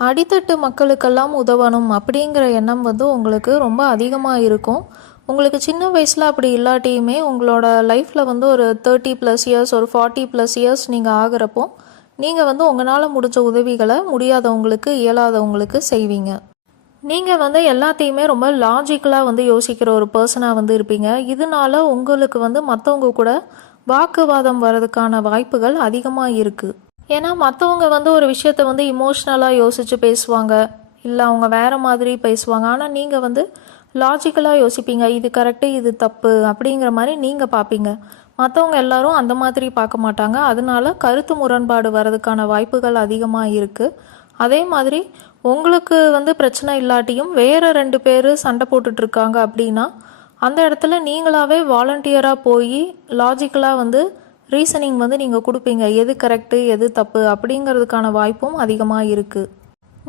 அடித்தட்டு மக்களுக்கெல்லாம் உதவணும் அப்படிங்கிற எண்ணம் வந்து உங்களுக்கு ரொம்ப அதிகமாக இருக்கும். உங்களுக்கு சின்ன வயசில் அப்படி இல்லாட்டியுமே உங்களோட லைஃப்பில் வந்து ஒரு 30+ இயர்ஸ், ஒரு 40+ இயர்ஸ் நீங்கள் ஆகிறப்போ நீங்கள் வந்து உங்களால் முடிஞ்ச உதவிகளை முடியாதவங்களுக்கு, இயலாதவங்களுக்கு செய்வீங்க. நீங்கள் வந்து எல்லாத்தையுமே ரொம்ப லாஜிக்கலாக வந்து யோசிக்கிற ஒரு பர்சனாக வந்து இருப்பீங்க. இதனால உங்களுக்கு வந்து மற்றவங்க கூட வாக்குவாதம் வர்றதுக்கான வாய்ப்புகள் அதிகமாக இருக்குது. ஏன்னா மற்றவங்க வந்து ஒரு விஷயத்த வந்து இமோஷ்னலாக யோசித்து பேசுவாங்க, இல்லை அவங்க வேறு மாதிரி பேசுவாங்க. ஆனால் நீங்கள் வந்து லாஜிக்கலாக யோசிப்பீங்க, இது கரெக்டு இது தப்பு அப்படிங்கிற மாதிரி நீங்கள் பார்ப்பீங்க. மற்றவங்க எல்லாரும் அந்த மாதிரி பார்க்க மாட்டாங்க. அதனால கருத்து முரண்பாடு வர்றதுக்கான வாய்ப்புகள் அதிகமாக இருக்குது. அதே மாதிரி உங்களுக்கு வந்து பிரச்சனை இல்லாட்டியும் வேறு 2 பேர் சண்டை போட்டுட்ருக்காங்க அப்படின்னா அந்த இடத்துல நீங்களாகவே வாலண்டியராக போய் லாஜிக்கலாக வந்து ரீசனிங் வந்து நீங்கள் கொடுப்பீங்க, எது கரெக்டு எது தப்பு அப்படிங்கிறதுக்கான வாய்ப்பும் அதிகமாக இருக்குது.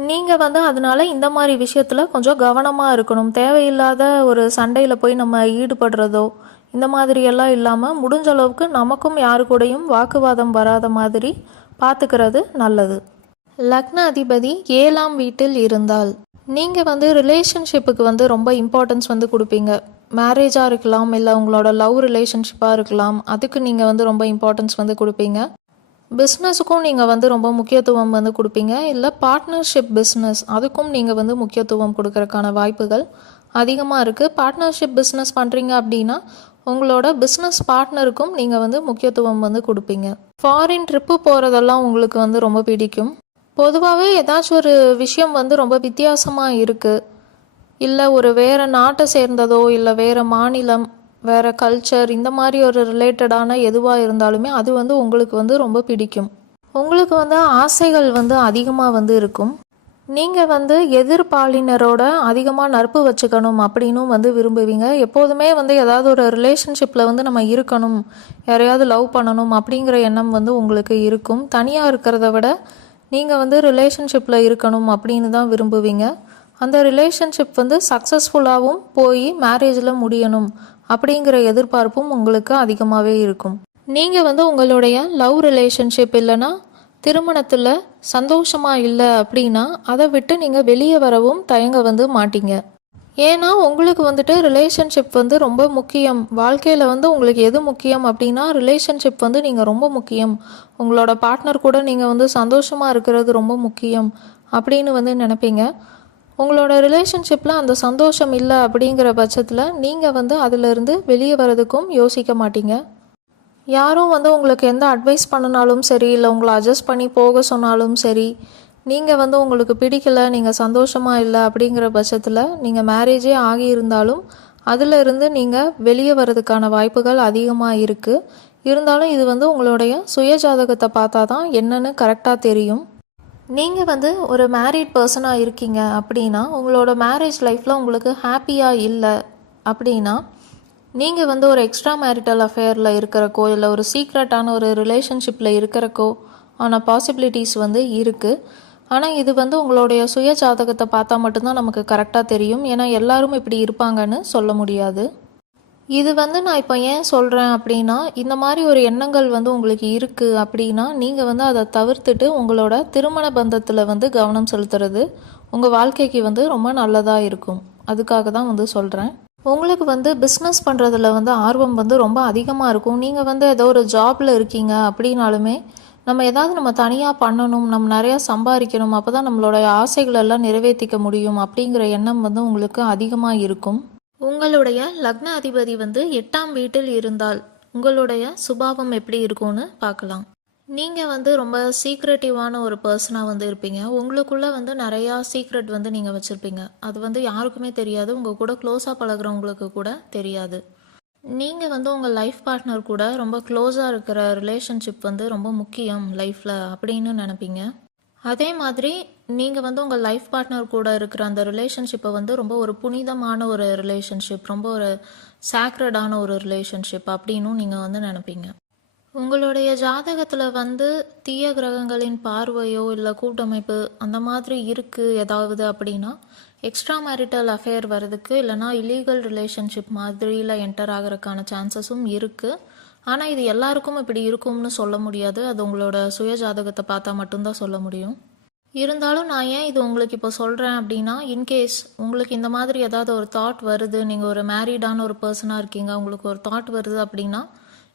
நீங்கள் வந்து அதனால இந்த மாதிரி விஷயத்தில் கொஞ்சம் கவனமாக இருக்கணும். தேவையில்லாத ஒரு சண்டையில் போய் நம்ம ஈடுபடுறதோ இந்த மாதிரியெல்லாம் இல்லாமல் முடிஞ்ச அளவுக்கு நமக்கும் யாரு கூடயும் வாக்குவாதம் வராத மாதிரி பார்த்துக்கிறது நல்லது. லக்ன அதிபதி 7ஆம் வீட்டில் இருந்தால் நீங்கள் வந்து ரிலேஷன்ஷிப்புக்கு வந்து ரொம்ப இம்பார்ட்டன்ஸ் வந்து கொடுப்பீங்க. மேரேஜாக இருக்கலாம், இல்லை உங்களோட லவ் ரிலேஷன்ஷிப்பாக இருக்கலாம், அதுக்கு நீங்கள் வந்து ரொம்ப இம்பார்ட்டன்ஸ் வந்து கொடுப்பீங்க. பிஸ்னஸுக்கும் நீங்கள் வந்து ரொம்ப முக்கியத்துவம் வந்து கொடுப்பீங்க. இல்லை பார்ட்னர்ஷிப் பிஸ்னஸ் அதுக்கும் நீங்கள் வந்து முக்கியத்துவம் கொடுக்கறதுக்கான வாய்ப்புகள் அதிகமாக இருக்குது. பார்ட்னர்ஷிப் பிஸ்னஸ் பண்ணுறீங்க அப்படின்னா உங்களோட பிஸ்னஸ் பார்ட்னருக்கும் நீங்கள் வந்து முக்கியத்துவம் வந்து கொடுப்பீங்க. ஃபாரின் ட்ரிப்பு போகிறதெல்லாம் உங்களுக்கு வந்து ரொம்ப பிடிக்கும். பொதுவாகவே ஏதாச்சும் ஒரு விஷயம் வந்து ரொம்ப வித்தியாசமாக இருக்குது, இல்லை ஒரு வேறு நாட்டை சேர்ந்ததோ இல்லை வேறு மாநிலம் வேறு கல்ச்சர் இந்த மாதிரி ஒரு ரிலேட்டடான எதுவாக இருந்தாலுமே அது வந்து உங்களுக்கு வந்து ரொம்ப பிடிக்கும். உங்களுக்கு வந்து ஆசைகள் வந்து அதிகமாக வந்து இருக்கும். நீங்கள் வந்து எதிர்பாலினரோட அதிகமாக நட்பு வச்சுக்கணும் அப்படின்னும் வந்து விரும்புவீங்க. எப்போதுமே வந்து ஏதாவது ஒரு ரிலேஷன்ஷிப்பில் வந்து நம்ம இருக்கணும், யாரையாவது லவ் பண்ணணும் அப்படிங்கிற எண்ணம் வந்து உங்களுக்கு இருக்கும். தனியாக இருக்கிறத விட நீங்கள் வந்து ரிலேஷன்ஷிப்பில் இருக்கணும் அப்படின்னு தான் விரும்புவீங்க. அந்த ரிலேஷன்ஷிப் வந்து சக்ஸஸ்ஃபுல்லாகவும் போய் மேரேஜில் முடியணும் அப்படிங்கிற எதிர்பார்ப்பும் உங்களுக்கு அதிகமாகவே இருக்கும். நீங்கள் வந்து உங்களுடைய லவ் ரிலேஷன்ஷிப் இல்லைன்னா திருமணத்தில் சந்தோஷமாக இல்லை அப்படின்னா அதை விட்டு நீங்கள் வெளியே வரவும் தயங்க வந்து மாட்டீங்க. ஏன்னா உங்களுக்கு வந்துட்டு ரிலேஷன்ஷிப் வந்து ரொம்ப முக்கியம். வாழ்க்கையில் வந்து உங்களுக்கு எது முக்கியம் அப்படின்னா ரிலேஷன்ஷிப் வந்து நீங்கள் ரொம்ப முக்கியம். உங்களோட பார்ட்னர் கூட நீங்கள் வந்து சந்தோஷமாக இருக்கிறது ரொம்ப முக்கியம் அப்படின்னு வந்து நினைப்பீங்க. உங்களோட ரிலேஷன்ஷிப்பில் அந்த சந்தோஷம் இல்லை அப்படிங்கிற பட்சத்தில் நீங்கள் வந்து அதிலிருந்து வெளியே வரதுக்கும் யோசிக்க மாட்டீங்க. யாரும் வந்து உங்களுக்கு எந்த அட்வைஸ் பண்ணினாலும் சரி, இல்லை உங்களை அட்ஜஸ்ட் பண்ணி போக சொன்னாலும் சரி, நீங்கள் வந்து உங்களுக்கு பிடிக்கலை, நீங்கள் சந்தோஷமாக இல்லை அப்படிங்கிற பட்சத்தில் நீங்கள் மேரேஜே ஆகியிருந்தாலும் அதிலிருந்து நீங்கள் வெளியே வர்றதுக்கான வாய்ப்புகள் அதிகமாக இருக்குது. இருந்தாலும் இது வந்து உங்களுடைய சுயஜாதகத்தை பார்த்தா தான் என்னன்னு கரெக்டாக தெரியும். நீங்கள் வந்து ஒரு மேரீட் பர்சனாக இருக்கீங்க அப்படின்னா உங்களோட மேரேஜ் லைஃப்பில் உங்களுக்கு ஹாப்பியாக இல்லை அப்படின்னா நீங்கள் வந்து ஒரு எக்ஸ்ட்ரா மேரிட்டல் அஃபேரில் இருக்கிறக்கோ இல்லை ஒரு சீக்ரெட்டான ஒரு ரிலேஷன்ஷிப்பில் இருக்கிறக்கோ ஆன பாசிபிலிட்டிஸ் வந்து இருக்குது. ஆனால் இது வந்து உங்களுடைய சுய ஜாதகத்தை பார்த்தா மட்டும்தான் நமக்கு கரெக்டாக தெரியும். ஏன்னா எல்லாரும் இப்படி இருப்பாங்கன்னு சொல்ல முடியாது. இது வந்து நான் இப்போ ஏன் சொல்கிறேன் அப்படின்னா இந்த மாதிரி ஒரு எண்ணங்கள் வந்து உங்களுக்கு இருக்குது அப்படின்னா நீங்கள் வந்து அதை தவிர்த்துட்டு உங்களோட திருமண பந்தத்தில் வந்து கவனம் செலுத்துறது உங்கள் வாழ்க்கைக்கு வந்து ரொம்ப நல்லதாக இருக்கும். அதுக்காக தான் வந்து சொல்கிறேன். உங்களுக்கு வந்து பிஸ்னஸ் பண்ணுறதுல வந்து ஆர்வம் வந்து ரொம்ப அதிகமாக இருக்கும். நீங்கள் வந்து ஏதோ ஒரு ஜாபில் இருக்கீங்க அப்படின்னாலுமே நம்ம தனியாக பண்ணணும், நம்ம நிறையா சம்பாதிக்கணும், அப்போ தான் நம்மளோட ஆசைகள் எல்லாம் நிறைவேற்றிக்க முடியும் அப்படிங்கிற எண்ணம் வந்து உங்களுக்கு அதிகமாக இருக்கும். உங்களுடைய லக்ன அதிபதி வந்து 8ஆம் வீட்டில் இருந்தால் உங்களுடைய சுபாவம் எப்படி இருக்கும்னு பார்க்கலாம். நீங்கள் வந்து ரொம்ப சீக்ரெட்டிவான ஒரு பர்சனாக வந்து இருப்பீங்க. உங்களுக்குள்ளே வந்து நிறையா சீக்ரெட் வந்து நீங்கள் வச்சுருப்பீங்க. அது வந்து யாருக்குமே தெரியாது, உங்கள் கூட க்ளோஸாக பழகிறவங்களுக்கு கூட தெரியாது. நீங்கள் வந்து உங்கள் லைஃப் பார்ட்னர் கூட ரொம்ப க்ளோஸாக இருக்கிற ரிலேஷன்ஷிப் வந்து ரொம்ப முக்கியம் லைஃப்பில் அப்படின்னு நினைப்பீங்க. அதே மாதிரி நீங்கள் வந்து உங்கள் லைஃப் பார்ட்னர் கூட இருக்கிற அந்த ரிலேஷன்ஷிப்பை வந்து ரொம்ப ஒரு புனிதமான ஒரு ரிலேஷன்ஷிப், ரொம்ப ஒரு சாக்ரடான ஒரு ரிலேஷன்ஷிப் அப்படின்னும் நீங்கள் வந்து நினைப்பீங்க. உங்களுடைய ஜாதகத்தில் வந்து தீய கிரகங்களின் பார்வையோ இல்லை கூட்டமைப்பு அந்த மாதிரி இருக்குது ஏதாவது அப்படின்னா எக்ஸ்ட்ரா மேரிட்டல் அஃபேர் வர்றதுக்கு இல்லைனா இல்லீகல் ரிலேஷன்ஷிப் மாதிரியில் என்டர் ஆகிறதுக்கான சான்சஸும் இருக்குது. ஆனால் இது எல்லாருக்கும் இப்படி இருக்கும்னு சொல்ல முடியாது. அது உங்களோட சுய ஜாதகத்தை பார்த்தா மட்டும்தான் சொல்ல முடியும். இருந்தாலும் நான் ஏன் இது உங்களுக்கு இப்போ சொல்கிறேன் அப்படின்னா இன்கேஸ் உங்களுக்கு இந்த மாதிரி ஏதாவது ஒரு தாட் வருது, நீங்கள் ஒரு மேரீடான ஒரு பர்சனாக இருக்கீங்க, உங்களுக்கு ஒரு தாட் வருது அப்படின்னா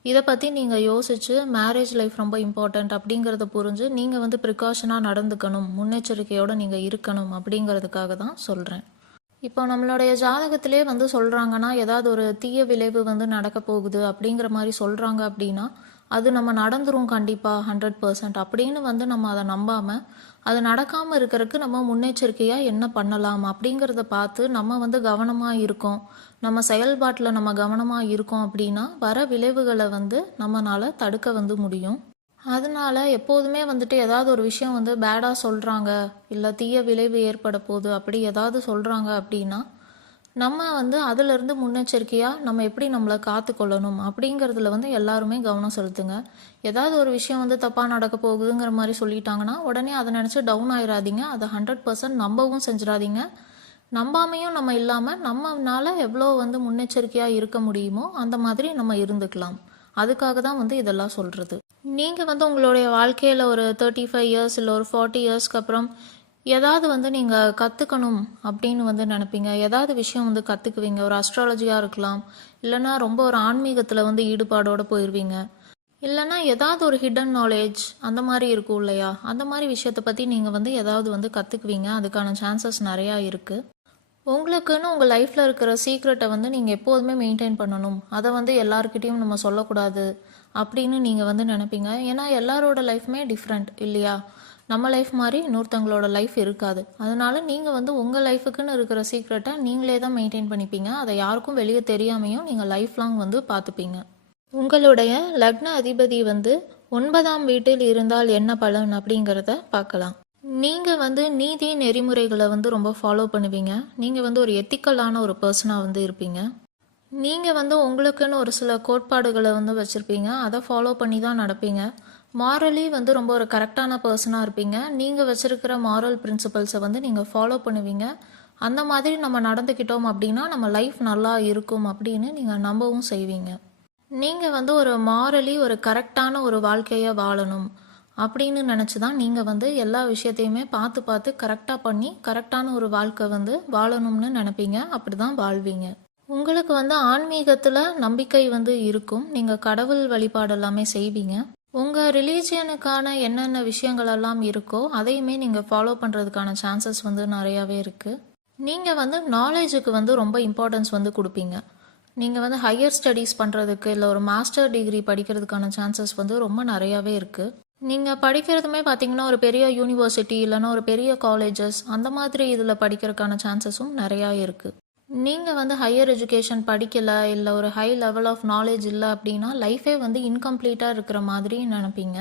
இதை பற்றி நீங்கள் யோசித்து மேரேஜ் லைஃப் ரொம்ப இம்பார்ட்டண்ட் அப்படிங்கிறத புரிஞ்சு நீங்கள் வந்து ப்ரிகாஷனாக நடந்துக்கணும், முன்னெச்சரிக்கையோடு நீங்கள் இருக்கணும் அப்படிங்கிறதுக்காக தான் சொல்கிறேன். இப்போ நம்மளுடைய ஜாதகத்திலே வந்து சொல்கிறாங்கன்னா ஏதாவது ஒரு தீய விளைவு வந்து நடக்க போகுது அப்படிங்கிற மாதிரி சொல்கிறாங்க அப்படின்னா அது நம்ம நடந்துரும் கண்டிப்பாக 100% அப்படின்னு வந்து நம்ம அதை நம்பாமல் அது நடக்காமல் இருக்கிறதுக்கு நம்ம முன்னெச்சரிக்கையாக என்ன பண்ணலாம் அப்படிங்கிறத பார்த்து நம்ம வந்து கவனமாக இருக்கோம், நம்ம செயல்பாட்டில் நம்ம கவனமாக இருக்கோம் அப்படின்னா வர விளைவுகளை வந்து நம்மளால் தடுக்க வந்து முடியும். அதனால எப்போதுமே வந்துட்டு ஏதாவது ஒரு விஷயம் வந்து பேடாக சொல்கிறாங்க, இல்லை தீய விளைவு ஏற்பட போகுது அப்படி ஏதாவது சொல்கிறாங்க அப்படின்னா, நம்ம வந்து அதிலிருந்து முன்னெச்சரிக்கையாக நம்ம எப்படி நம்மளை காத்துக்கொள்ளணும் அப்படிங்கிறதுல வந்து எல்லாருமே கவனம் செலுத்துங்க. ஏதாவது ஒரு விஷயம் வந்து தப்பாக நடக்க போகுதுங்கிற மாதிரி சொல்லிட்டாங்கன்னா உடனே அதை நினச்சி டவுன் ஆயிடாதீங்க. அதை 100% நம்பவும் செஞ்சிடாதீங்க. நம்பாமையும் நம்ம இல்லாமல் நம்மனால எவ்வளோ வந்து முன்னெச்சரிக்கையாக இருக்க முடியுமோ அந்த மாதிரி நம்ம இருந்துக்கலாம். அதுக்காக தான் வந்து இதெல்லாம் சொல்கிறது. நீங்கள் வந்து உங்களுடைய வாழ்க்கையில் ஒரு 35 இயர்ஸ் இல்லை ஒரு 40 இயர்ஸ்க்கு அப்புறம் ஏதாவது வந்து நீங்கள் கற்றுக்கணும் அப்படின்னு வந்து நினைப்பீங்க. ஏதாவது விஷயம் வந்து கற்றுக்குவீங்க. ஒரு அஸ்ட்ராலஜியாக இருக்கலாம், இல்லைன்னா ரொம்ப ஒரு ஆன்மீகத்தில் வந்து ஈடுபாடோடு போயிடுவீங்க, இல்லைன்னா ஏதாவது ஒரு ஹிடன் நாலேஜ் அந்த மாதிரி இருக்கும் இல்லையா, அந்த மாதிரி விஷயத்தை பற்றி நீங்கள் வந்து ஏதாவது வந்து கற்றுக்குவீங்க. அதுக்கான சான்சஸ் நிறையா இருக்குது. உங்களுக்குன்னு உங்கள் லைஃப்பில் இருக்கிற சீக்ரெட்டை வந்து நீங்கள் எப்போதுமே மெயின்டைன் பண்ணணும். அதை வந்து எல்லாருக்கிட்டையும் நம்ம சொல்லக்கூடாது அப்படின்னு நீங்கள் வந்து நினைப்பீங்க. ஏன்னா எல்லாரோட லைஃப்மே டிஃப்ரெண்ட் இல்லையா. நம்ம லைஃப் மாதிரி இன்னொருத்தவங்களோட லைஃப் இருக்காது. அதனால நீங்கள் வந்து உங்கள் லைஃபுக்குன்னு இருக்கிற சீக்ரெட்டை நீங்களே தான் மெயின்டைன் பண்ணிப்பீங்க. அதை யாருக்கும் வெளியே தெரியாமையும் நீங்கள் லைஃப் லாங் வந்து பார்த்துப்பீங்க. உங்களுடைய லக்ன அதிபதி வந்து 9ஆம் வீட்டில் இருந்தால் என்ன பலன் அப்படிங்கிறத பார்க்கலாம். நீங்கள் வந்து நீதி நெறிமுறைகளை வந்து ரொம்ப ஃபாலோ பண்ணுவீங்க. நீங்கள் வந்து ஒரு எத்திக்கலான ஒரு பர்சனாக வந்து இருப்பீங்க. நீங்கள் வந்து உங்களுக்குன்னு ஒரு சில கோட்பாடுகளை வந்து வச்சுருப்பீங்க. அதை ஃபாலோ பண்ணி தான் நடப்பீங்க. மாரலி வந்து ரொம்ப ஒரு கரெக்டான பர்சனாக இருப்பீங்க. நீங்கள் வச்சுருக்கிற மாரல் பிரின்சிபல்ஸை வந்து நீங்கள் ஃபாலோ பண்ணுவீங்க. அந்த மாதிரி நம்ம நடந்துக்கிட்டோம் அப்படின்னா நம்ம லைஃப் நல்லா இருக்கும் அப்படின்னு நீங்கள் நம்பவும் செய்வீங்க. நீங்கள் வந்து ஒரு மாரலி ஒரு கரெக்டான ஒரு வாழ்க்கையை வாழணும் அப்படின்னு நினச்சி தான் நீங்கள் வந்து எல்லா விஷயத்தையுமே பார்த்து பார்த்து கரெக்டாக பண்ணி கரெக்டான ஒரு வாழ்க்கை வந்து வாழணும்னு நினைப்பீங்க. அப்படி தான் வாழ்வீங்க. உங்களுக்கு வந்து ஆன்மீகத்தில் நம்பிக்கை வந்து இருக்கும். நீங்கள் கடவுள் வழிபாடு எல்லாமே செய்வீங்க. உங்கள் ரிலீஜியனுக்கான என்னென்ன விஷயங்கள் எல்லாம் இருக்கோ அதையுமே நீங்கள் ஃபாலோ பண்ணுறதுக்கான சான்சஸ் வந்து நிறையாவே இருக்குது. நீங்கள் வந்து நாலேஜுக்கு வந்து ரொம்ப இம்பார்ட்டன்ஸ் வந்து கொடுப்பீங்க. நீங்கள் வந்து ஹையர் ஸ்டடீஸ் பண்ணுறதுக்கு இல்லை ஒரு மாஸ்டர் டிகிரி படிக்கிறதுக்கான சான்சஸ் வந்து ரொம்ப நிறையாவே இருக்குது. நீங்கள் படிக்கிறதுமே பார்த்தீங்கன்னா ஒரு பெரிய யூனிவர்சிட்டி இல்லைன்னா ஒரு பெரிய காலேஜஸ் அந்த மாதிரி இதில் படிக்கிறதுக்கான சான்சஸும் நிறையா இருக்குது. நீங்கள் வந்து ஹையர் எஜுகேஷன் படிக்கலை இல்லை ஒரு ஹை லெவல் ஆஃப் நாலேஜ் இல்லை அப்படின்னா லைஃபே வந்து இன்கம்ப்ளீட்டாக இருக்கிற மாதிரி நினைப்பீங்க.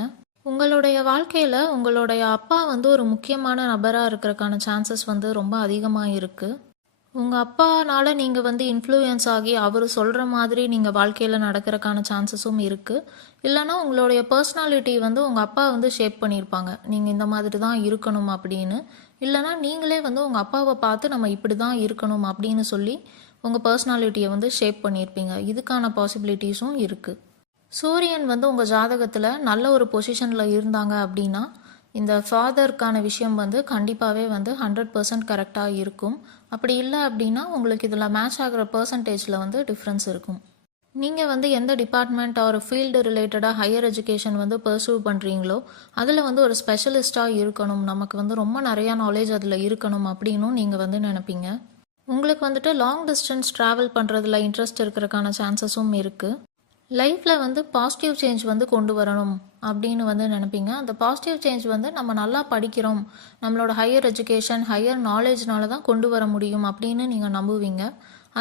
உங்களுடைய வாழ்க்கையில் உங்களுடைய அப்பா வந்து ஒரு முக்கியமான நபராக இருக்கிறதுக்கான சான்சஸ் வந்து ரொம்ப அதிகமாக இருக்குது. உங்கள் அப்பானால நீங்கள் வந்து இன்ஃப்ளூயன்ஸ் ஆகி அவர் சொல்கிற மாதிரி நீங்கள் வாழ்க்கையில் நடக்கிறதுக்கான சான்சஸும் இருக்குது. இல்லைனா உங்களுடைய பர்சனாலிட்டி வந்து உங்கள் அப்பா வந்து ஷேப் பண்ணியிருப்பாங்க, நீங்கள் இந்த மாதிரி தான் இருக்கணும் அப்படின்னு. இல்லைனா நீங்களே வந்து உங்கள் அப்பாவை பார்த்து நம்ம இப்படி தான் இருக்கணும் அப்படின்னு சொல்லி உங்கள் பர்சனாலிட்டியை வந்து ஷேப் பண்ணியிருப்பீங்க. இதுக்கான பாசிபிலிட்டிஸும் இருக்குது. சூரியன் வந்து உங்கள் ஜாதகத்தில் நல்ல ஒரு பொசிஷனில் இருந்தாங்க அப்படின்னா இந்த ஃபாதருக்கான விஷயம் வந்து கண்டிப்பாகவே வந்து 100% கரெக்டாக இருக்கும். அப்படி இல்லை அப்படின்னா உங்களுக்கு இதில் மேட்ச் ஆகிற பர்சன்டேஜில் வந்து டிஃப்ரென்ஸ் இருக்கும். நீங்கள் வந்து எந்த டிபார்ட்மெண்ட் ஒரு ஃபீல்டு ரிலேட்டடாக ஹையர் எஜுகேஷன் வந்து பர்சூ பண்ணுறீங்களோ அதில் வந்து ஒரு ஸ்பெஷலிஸ்ட்டாக இருக்கணும், நமக்கு வந்து ரொம்ப நிறையா நாலேஜ் அதில் இருக்கணும் அப்படின்னும் நீங்கள் வந்து நினைப்பீங்க. உங்களுக்கு வந்துட்டு லாங் டிஸ்டன்ஸ் ட்ராவல் பண்ணுறதுல இன்ட்ரெஸ்ட் இருக்கிறதுக்கான சான்சஸும் இருக்குது. லைஃப்பில் வந்து பாசிட்டிவ் சேஞ்ச் வந்து கொண்டு வரணும் அப்படின்னு வந்து நினைப்பீங்க. அந்த பாசிட்டிவ் சேஞ்ச் வந்து நம்ம நல்லா படிக்கிறோம், நம்மளோட ஹையர் எஜுகேஷன் ஹையர் நாலேஜ்னால தான் கொண்டு வர முடியும் அப்படின்னு நீங்கள் நம்புவீங்க.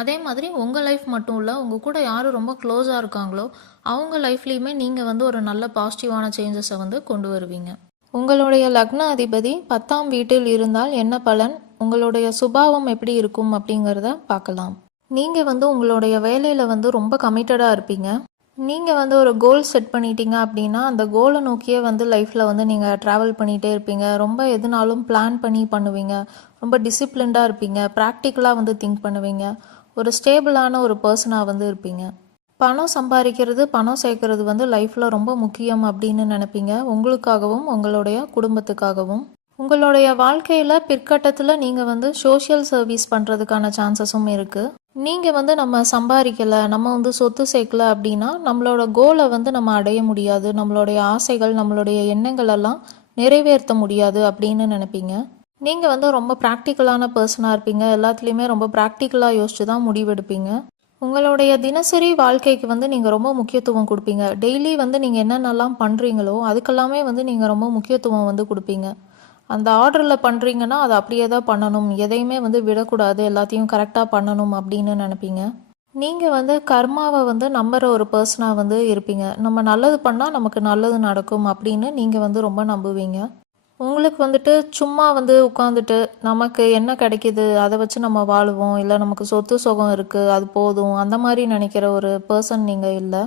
அதே மாதிரி உங்கள் லைஃப் மட்டும் இல்லை, உங்கள் கூட யார் ரொம்ப க்ளோஸாக இருக்காங்களோ அவங்க லைஃப்லேயுமே நீங்கள் வந்து ஒரு நல்ல பாசிட்டிவான சேஞ்சஸை வந்து கொண்டு வருவீங்க. உங்களுடைய லக்ன அதிபதி 10ஆம் வீட்டில் இருந்தால் என்ன பலன், உங்களுடைய சுபாவம் எப்படி இருக்கும் அப்படிங்கிறத பார்க்கலாம். நீங்கள் வந்து உங்களுடைய வேலையில் வந்து ரொம்ப கமிட்டடாக இருப்பீங்க. நீங்கள் வந்து ஒரு கோல் செட் பண்ணிட்டீங்க அப்படின்னா அந்த கோலை நோக்கியே வந்து லைஃப்பில் வந்து நீங்கள் ட்ராவல் பண்ணிகிட்டே இருப்பீங்க. ரொம்ப எதுனாலும் பிளான் பண்ணி பண்ணுவீங்க. ரொம்ப டிசிப்ளின்டாக இருப்பீங்க. ப்ராக்டிக்கலாக வந்து திங்க் பண்ணுவீங்க. ஒரு ஸ்டேபிளான ஒரு பர்சனாக வந்து இருப்பீங்க. பணம் சம்பாதிக்கிறது பணம் சேர்க்கறது வந்து லைஃப்பில் ரொம்ப முக்கியம் அப்படின்னு நினைப்பீங்க, உங்களுக்காகவும் உங்களுடைய குடும்பத்துக்காகவும். உங்களுடைய வாழ்க்கையில் பிற்கட்டத்தில் நீங்கள் வந்து சோஷியல் சர்வீஸ் பண்ணுறதுக்கான சான்சஸும் இருக்குது. நீங்கள் வந்து நம்ம சம்பாதிக்கலை, நம்ம வந்து சொத்து சேர்க்கலை அப்படின்னா நம்மளோட கோலை வந்து நம்ம அடைய முடியாது, நம்மளுடைய ஆசைகள் நம்மளுடைய எண்ணங்கள் எல்லாம் நிறைவேற்ற முடியாது அப்படின்னு நினைப்பீங்க. நீங்கள் வந்து ரொம்ப ப்ராக்டிக்கலான பர்சனாக இருப்பீங்க. எல்லாத்துலேயுமே ரொம்ப ப்ராக்டிக்கலாக யோசிச்சு தான் முடிவெடுப்பீங்க. உங்களுடைய தினசரி வாழ்க்கைக்கு வந்து நீங்கள் ரொம்ப முக்கியத்துவம் கொடுப்பீங்க. டெய்லி வந்து நீங்கள் என்னென்னலாம் பண்ணுறீங்களோ அதுக்கெல்லாமே வந்து நீங்கள் ரொம்ப முக்கியத்துவம் வந்து கொடுப்பீங்க. அந்த ஆர்டரில் பண்ணுறீங்கன்னா அதை அப்படியே தான் பண்ணணும், எதையுமே வந்து விடக்கூடாது, எல்லாத்தையும் கரெக்டாக பண்ணணும் அப்படின்னு நினைப்பீங்க. நீங்கள் வந்து கர்மாவை வந்து நம்புகிற ஒரு பர்சனாக வந்து இருப்பீங்க. நம்ம நல்லது பண்ணால் நமக்கு நல்லது நடக்கும் அப்படின்னு நீங்கள் வந்து ரொம்ப நம்புவீங்க. உங்களுக்கு வந்துட்டு சும்மா வந்து உட்காந்துட்டு நமக்கு என்ன கிடைக்கிது அதை வச்சு நம்ம வாழுவோம், இல்லை நமக்கு சொத்து சுகம் இருக்குது அது போதும், அந்த மாதிரி நினைக்கிற ஒரு பர்சன் நீங்கள் இல்லை.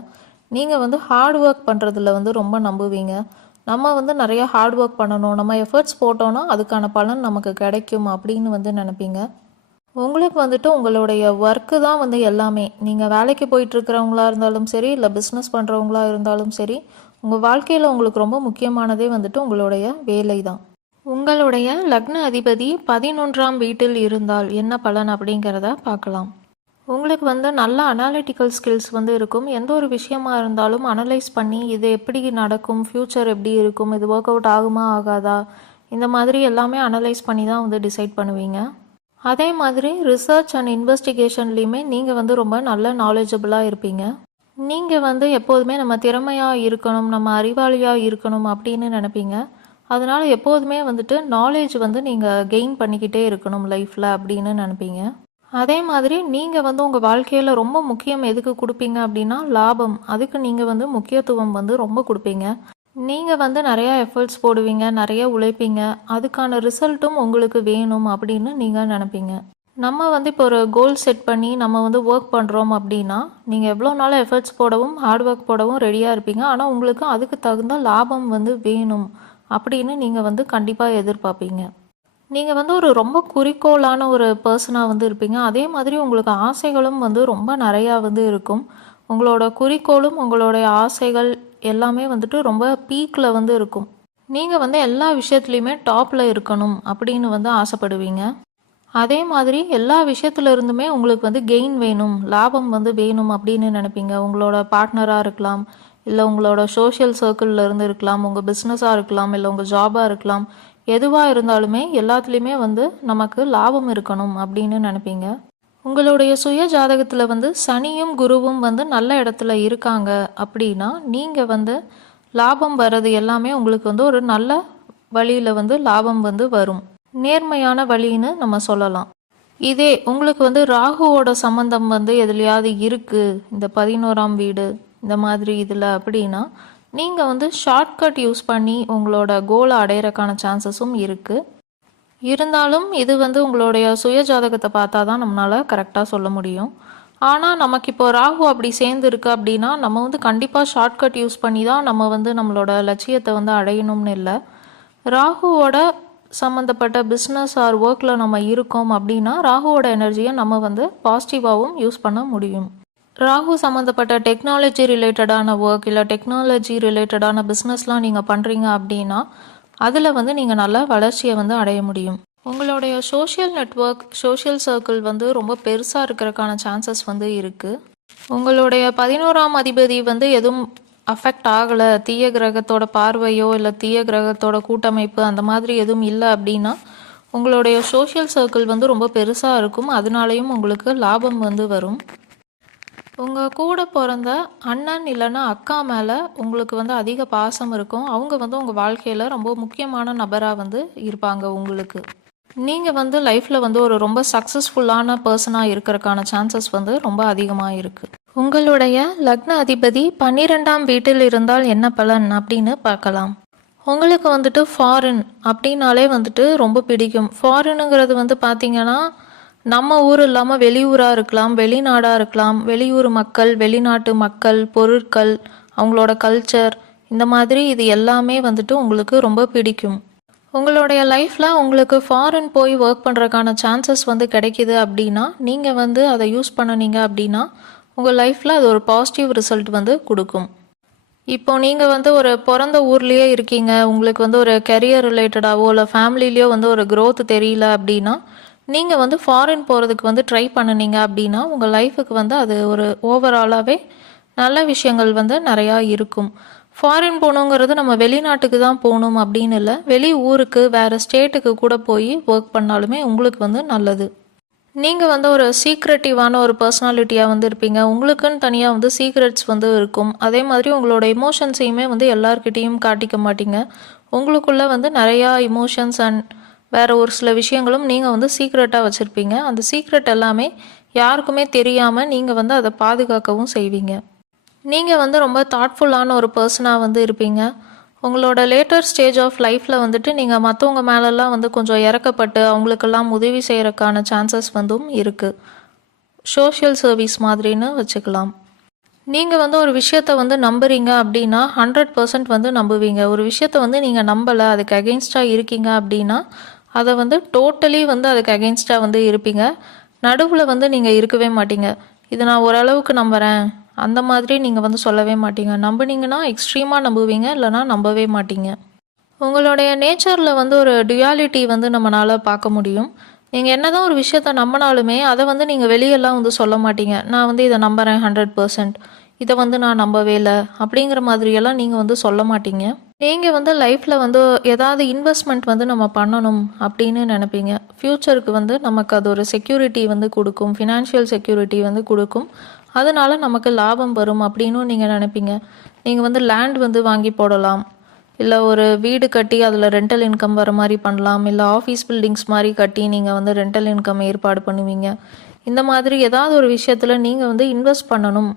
நீங்கள் வந்து ஹார்ட் ஒர்க் பண்ணுறதுல வந்து ரொம்ப நம்புவீங்க. நம்ம வந்து நிறைய ஹார்ட் ஒர்க் பண்ணணும், நம்ம எஃபர்ட்ஸ் போட்டோன்னா அதுக்கான பலன் நமக்கு கிடைக்கும் அப்படின்னு வந்து நினைப்பீங்க. உங்களுக்கு வந்துட்டு உங்களுடைய ஒர்க்கு தான் வந்து எல்லாமே. நீங்கள் வேலைக்கு போயிட்டுருக்கிறவங்களா இருந்தாலும் சரி, இல்லை பிஸ்னஸ் பண்ணுறவங்களா இருந்தாலும் சரி, உங்கள் வாழ்க்கையில் உங்களுக்கு ரொம்ப முக்கியமானதே வந்துட்டு உங்களுடைய வேலை தான். உங்களுடைய லக்ன அதிபதி 11ஆம் வீட்டில் இருந்தால் என்ன பலன் அப்படிங்கிறத பார்க்கலாம். உங்களுக்கு வந்து நல்ல அனாலிட்டிக்கல் ஸ்கில்ஸ் வந்து இருக்கும். எந்த ஒரு விஷயமா இருந்தாலும் அனலைஸ் பண்ணி இது எப்படி நடக்கும், ஃப்யூச்சர் எப்படி இருக்கும், இது ஒர்க் அவுட் ஆகுமா ஆகாதா, இந்த மாதிரி எல்லாமே அனலைஸ் பண்ணி தான் வந்து டிசைட் பண்ணுவீங்க. அதே மாதிரி ரிசர்ச் அண்ட் இன்வெஸ்டிகேஷன்லேயுமே நீங்கள் வந்து ரொம்ப நல்ல நாலேஜபிளாக இருப்பீங்க. நீங்கள் வந்து எப்போதுமே நம்ம திறமையாக இருக்கணும், நம்ம அறிவாளியாக இருக்கணும் அப்படின்னு நினைப்பீங்க. அதனால் எப்போதுமே வந்துட்டு நாலேஜ் வந்து நீங்கள் கெயின் பண்ணிக்கிட்டே இருக்கணும் லைஃப்பில் அப்படின்னு நினைப்பீங்க. அதே மாதிரி நீங்கள் வந்து உங்கள் வாழ்க்கையில் ரொம்ப முக்கியம் எதுக்கு கொடுப்பீங்க அப்படின்னா லாபம். அதுக்கு நீங்கள் வந்து முக்கியத்துவம் வந்து ரொம்ப கொடுப்பீங்க. நீங்கள் வந்து நிறையா எஃபர்ட்ஸ் போடுவீங்க, நிறைய உழைப்பீங்க, அதுக்கான ரிசல்ட்டும் உங்களுக்கு வேணும் அப்படின்னு நீங்கள் நினைப்பீங்க. நம்ம வந்து இப்போ ஒரு கோல் செட் பண்ணி நம்ம வந்து ஒர்க் பண்ணுறோம் அப்படின்னா நீங்கள் எவ்வளோ நாள் எஃபர்ட்ஸ் போடவும் ஹார்ட் ஒர்க் போடவும் ரெடியாக இருப்பீங்க. ஆனால் உங்களுக்கு அதுக்கு தகுந்த லாபம் வந்து வேணும் அப்படின்னு நீங்கள் வந்து கண்டிப்பாக எதிர்பார்ப்பீங்க. நீங்கள் வந்து ஒரு ரொம்ப குறிக்கோளான ஒரு பர்சனாக வந்து இருப்பீங்க. அதே மாதிரி உங்களுக்கு ஆசைகளும் வந்து ரொம்ப நிறையா வந்து இருக்கும். உங்களோட குறிக்கோளும் உங்களுடைய ஆசைகள் எல்லாமே வந்துட்டு ரொம்ப பீக்கில் வந்து இருக்கும். நீங்கள் வந்து எல்லா விஷயத்துலையுமே டாப்பில் இருக்கணும் அப்படின்னு வந்து ஆசைப்படுவீங்க. அதே மாதிரி எல்லா விஷயத்துல இருந்துமே உங்களுக்கு வந்து கெயின் வேணும், லாபம் வந்து வேணும் அப்படின்னு நினைப்பீங்க. உங்களோட பார்ட்னராக இருக்கலாம், இல்லை உங்களோட சோஷியல் சர்க்கிளில் இருந்து இருக்கலாம், உங்கள் பிஸ்னஸாக இருக்கலாம், இல்லை உங்கள் ஜாபாக இருக்கலாம். எதுவாக இருந்தாலுமே எல்லாத்துலேயுமே வந்து நமக்கு லாபம் இருக்கணும் அப்படின்னு நினைப்பீங்க. உங்களுடைய சுய ஜாதகத்தில் வந்து சனியும் குருவும் வந்து நல்ல இடத்துல இருக்காங்க அப்படின்னா நீங்கள் வந்து லாபம் வர்றது எல்லாமே உங்களுக்கு வந்து ஒரு நல்ல வழியில் வந்து லாபம் வந்து வரும், நேர்மையான வழின்னு நம்ம சொல்லலாம். இதே உங்களுக்கு வந்து ராகுவோட சம்பந்தம் வந்து எதுலையாவது இருக்குது இந்த 11ஆம் வீடு இந்த மாதிரி இதில் அப்படின்னா நீங்கள் வந்து ஷார்ட்கட் யூஸ் பண்ணி உங்களோட கோலை அடையிறக்கான சான்சஸும் இருக்குது. இருந்தாலும் இது வந்து உங்களுடைய சுய ஜாதகத்தை பார்த்தா தான் நம்மளால் கரெக்டாக சொல்ல முடியும். ஆனால் நமக்கு இப்போ ராகு அப்படி சேர்ந்து இருக்கு அப்படின்னா நம்ம வந்து கண்டிப்பாக ஷார்ட்கட் யூஸ் பண்ணி தான் நம்ம வந்து நம்மளோட லட்சியத்தை வந்து அடையணும்னு இல்லை. ராகுவோட சம்மந்தப்பட்ட பிஸ்னஸ் ஆர் ஒர்க்கில் நம்ம இருக்கோம் அப்படின்னா ராகுவோட எனர்ஜியை நம்ம வந்து பாசிட்டிவாகவும் யூஸ் பண்ண முடியும். ராகு சம்மந்தப்பட்ட டெக்னாலஜி ரிலேட்டடான ஒர்க் இல்லை டெக்னாலஜி ரிலேட்டடான பிஸ்னஸ்லாம் நீங்கள் பண்ணுறீங்க அப்படின்னா அதில் வந்து நீங்கள் நல்லா வளர்ச்சியை வந்து அடைய முடியும். உங்களுடைய சோஷியல் நெட்வொர்க், சோஷியல் சர்க்கிள் வந்து ரொம்ப பெருசாக இருக்கிறதுக்கான சான்சஸ் வந்து இருக்குது. உங்களுடைய 11ஆம் அதிபதி வந்து எதுவும் அஃபெக்ட் ஆகலை, தீய கிரகத்தோட பார்வையோ இல்லை தீய கிரகத்தோட கூட்டமைப்பு அந்த மாதிரி எதுவும் இல்லை அப்படின்னா உங்களுடைய சோஷியல் சர்க்கிள் வந்து ரொம்ப பெருசாக இருக்கும். அதனாலேயும் உங்களுக்கு லாபம் வந்து வரும். உங்கள் கூட பிறந்த அண்ணன் இல்லைன்னா அக்கா மேலே உங்களுக்கு வந்து அதிக பாசம் இருக்கும். அவங்க வந்து உங்கள் வாழ்க்கையில் ரொம்ப முக்கியமான நபராக வந்து இருப்பாங்க. உங்களுக்கு நீங்கள் வந்து லைஃப்பில் வந்து ஒரு ரொம்ப சக்ஸஸ்ஃபுல்லான பர்சனாக இருக்கிறதுக்கான சான்சஸ் வந்து ரொம்ப அதிகமாக இருக்குது. உங்களுடைய லக்ன அதிபதி 12ஆம் வீட்டில் இருந்தால் என்ன பலன் அப்படின்னு பார்க்கலாம். உங்களுக்கு வந்துட்டு ஃபாரின் அப்படின்னாலே வந்துட்டு ரொம்ப பிடிக்கும். ஃபாரினுங்கிறது வந்து பார்த்திங்கன்னா நம்ம ஊர் இல்லாமல் வெளியூராக இருக்கலாம், வெளிநாடாக இருக்கலாம். வெளியூர் மக்கள், வெளிநாட்டு மக்கள், பொருட்கள், அவங்களோட கல்ச்சர், இந்த மாதிரி இது எல்லாமே வந்துட்டு உங்களுக்கு ரொம்ப பிடிக்கும். உங்களுடைய லைஃப்பில் உங்களுக்கு ஃபாரின் போய் ஒர்க் பண்ணுறதுக்கான சான்சஸ் வந்து கிடைக்கிது அப்படின்னா நீங்கள் வந்து அதை யூஸ் பண்ணினீங்க அப்படின்னா உங்கள் லைஃப்பில் அது ஒரு பாசிட்டிவ் ரிசல்ட் வந்து கொடுக்கும். இப்போ நீங்கள் வந்து ஒரு பிறந்த ஊர்லேயே இருக்கீங்க, உங்களுக்கு வந்து ஒரு கெரியர் ரிலேட்டடாவோ இல்லை ஃபேமிலிலேயோ வந்து ஒரு க்ரோத் தெரியல அப்படின்னா நீங்கள் வந்து ஃபாரின் போகிறதுக்கு வந்து ட்ரை பண்ணினீங்க அப்படின்னா உங்கள் லைஃபுக்கு வந்து அது ஒரு ஓவராலாகவே நல்ல விஷயங்கள் வந்து நிறையா இருக்கும். ஃபாரின் போகணுங்கிறது நம்ம வெளிநாட்டுக்கு தான் போகணும் அப்படின்னு இல்லை, வெளி ஊருக்கு வேறு ஸ்டேட்டுக்கு கூட போய் ஒர்க் பண்ணாலுமே உங்களுக்கு வந்து நல்லது. நீங்கள் வந்து ஒரு சீக்ரெட்டிவான ஒரு பர்சனாலிட்டியாக வந்து இருப்பீங்க. உங்களுக்குன்னு தனியாக வந்து சீக்ரெட்ஸ் வந்து இருக்கும். அதே மாதிரி உங்களோட இமோஷன்ஸையுமே வந்து எல்லார்கிட்டேயும் காட்டிக்க மாட்டீங்க. உங்களுக்குள்ளே வந்து நிறையா இமோஷன்ஸ் அண்ட் வேறு ஒரு சில விஷயங்களும் நீங்கள் வந்து சீக்ரெட்டாக வச்சுருப்பீங்க. அந்த சீக்ரெட் எல்லாமே யாருக்குமே தெரியாமல் நீங்கள் வந்து அதை பாதுகாக்கவும் செய்வீங்க. நீங்கள் வந்து ரொம்ப தாட்ஃபுல்லான ஒரு பர்சனாக வந்து இருப்பீங்க. உங்களோட லேட்டர் ஸ்டேஜ் ஆஃப் லைஃப்பில் வந்துட்டு நீங்கள் மற்றவங்க மேலெல்லாம் வந்து கொஞ்சம் இறக்கப்பட்டு அவங்களுக்கெல்லாம் உதவி செய்கிறக்கான சான்சஸ் வந்தும் இருக்குது. சோஷியல் சர்வீஸ் மாதிரின்னு வச்சுக்கலாம். நீங்கள் வந்து ஒரு விஷயத்தை வந்து நம்புறீங்க அப்படின்னா 100% வந்து நம்புவீங்க. ஒரு விஷயத்தை வந்து நீங்கள் நம்பலை, அதுக்கு அகெயின்ஸ்டாக இருக்கீங்க அப்படின்னா அதை வந்து டோட்டலி வந்து அதுக்கு அகெயின்ஸ்டாக வந்து இருப்பீங்க. நடுவில் வந்து நீங்கள் இருக்கவே மாட்டீங்க. இது நான் ஓரளவுக்கு நம்புகிறேன் அந்த மாதிரி நீங்கள் வந்து சொல்லவே மாட்டீங்க. நம்புனீங்கன்னா எக்ஸ்ட்ரீமாக நம்புவீங்க, இல்லைனா நம்பவே மாட்டீங்க. உங்களுடைய நேச்சரில் வந்து ஒரு டுயாலிட்டி வந்து நம்மளால் பார்க்க முடியும். நீங்கள் என்ன தான் ஒரு விஷயத்த நம்பினாலுமே அதை வந்து நீங்கள் வெளியெல்லாம் வந்து சொல்ல மாட்டீங்க. நான் வந்து இதை நம்புகிறேன் 100%, இதை வந்து நான் நம்பவே இல்லை அப்படிங்கிற மாதிரியெல்லாம் நீங்கள் வந்து சொல்ல மாட்டீங்க. நீங்கள் வந்து லைஃப்பில் வந்து ஏதாவது இன்வெஸ்ட்மெண்ட் வந்து நம்ம பண்ணணும் அப்படின்னு நினைப்பீங்க. ஃப்யூச்சருக்கு வந்து நமக்கு அது ஒரு செக்யூரிட்டி வந்து கொடுக்கும், ஃபினான்ஷியல் செக்யூரிட்டி வந்து கொடுக்கும், அதனால நமக்கு லாபம் வரும் அப்படின்னு நீங்கள் நினைப்பீங்க. நீங்கள் வந்து லேண்ட் வந்து வாங்கி போடலாம், இல்லை ஒரு வீடு கட்டி அதில் ரெண்டல் இன்கம் வர மாதிரி பண்ணலாம், இல்லை ஆஃபீஸ் பில்டிங்ஸ் மாதிரி கட்டி நீங்கள் வந்து ரெண்டல் இன்கம் ஏற்பாடு பண்ணுவீங்க. இந்த மாதிரி ஏதாவது ஒரு விஷயத்தில் நீங்கள் வந்து இன்வெஸ்ட் பண்ணணும்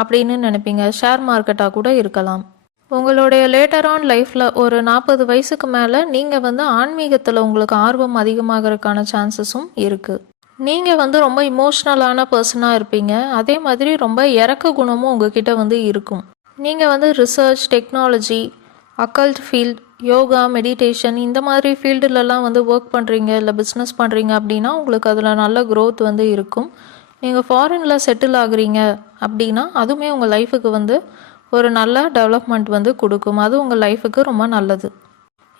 அப்படின்னு நினைப்பீங்க. ஷேர் மார்க்கெட்டாக கூட இருக்கலாம். உங்களுடைய லேட்டர் ஆன் லைஃப்பில் ஒரு 40 வயசுக்கு மேலே நீங்கள் வந்து ஆன்மீகத்தில் உங்களுக்கு ஆர்வம் அதிகமாகறதுக்கான சான்சஸும் இருக்குது. நீங்கள் வந்து ரொம்ப இமோஷ்னலான பர்சனாக இருப்பீங்க. அதே மாதிரி ரொம்ப இறக்க குணமும் உங்ககிட்ட வந்து இருக்கும். நீங்கள் வந்து research, technology, occult field, yoga, meditation இந்த மாதிரி ஃபீல்டுலலாம் வந்து ஒர்க் பண்ணுறீங்க, இல்லை பிஸ்னஸ் பண்ணுறீங்க அப்படின்னா உங்களுக்கு அதில் நல்ல க்ரோத் வந்து இருக்கும். நீங்கள் ஃபாரினில் செட்டில் ஆகுறீங்க அப்படின்னா அதுவுமே உங்கள் லைஃபுக்கு வந்து ஒரு நல்ல டெவலப்மெண்ட் வந்து கொடுக்கும். அது உங்கள் லைஃபுக்கு ரொம்ப நல்லது.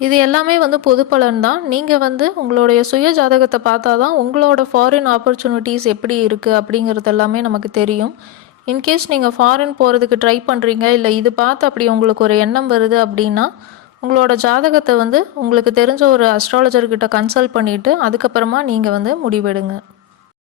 இது எல்லாமே வந்து பொது பலன் தான். நீங்கள் வந்து உங்களுடைய சுய ஜாதகத்தை பார்த்தா தான் உங்களோட ஃபாரின் ஆப்பர்ச்சுனிட்டிஸ் எப்படி இருக்குது அப்படிங்கிறது எல்லாமே நமக்கு தெரியும். இன்கேஸ் நீங்கள் ஃபாரின் போகிறதுக்கு ட்ரை பண்ணுறீங்க, இல்லை இது பார்த்து அப்படி உங்களுக்கு ஒரு எண்ணம் வருது அப்படின்னா உங்களோட ஜாதகத்தை வந்து உங்களுக்கு தெரிஞ்ச ஒரு அஸ்ட்ராலஜர்கிட்ட கன்சல்ட் பண்ணிவிட்டு அதுக்கப்புறமா நீங்கள் வந்து முடிவெடுங்க.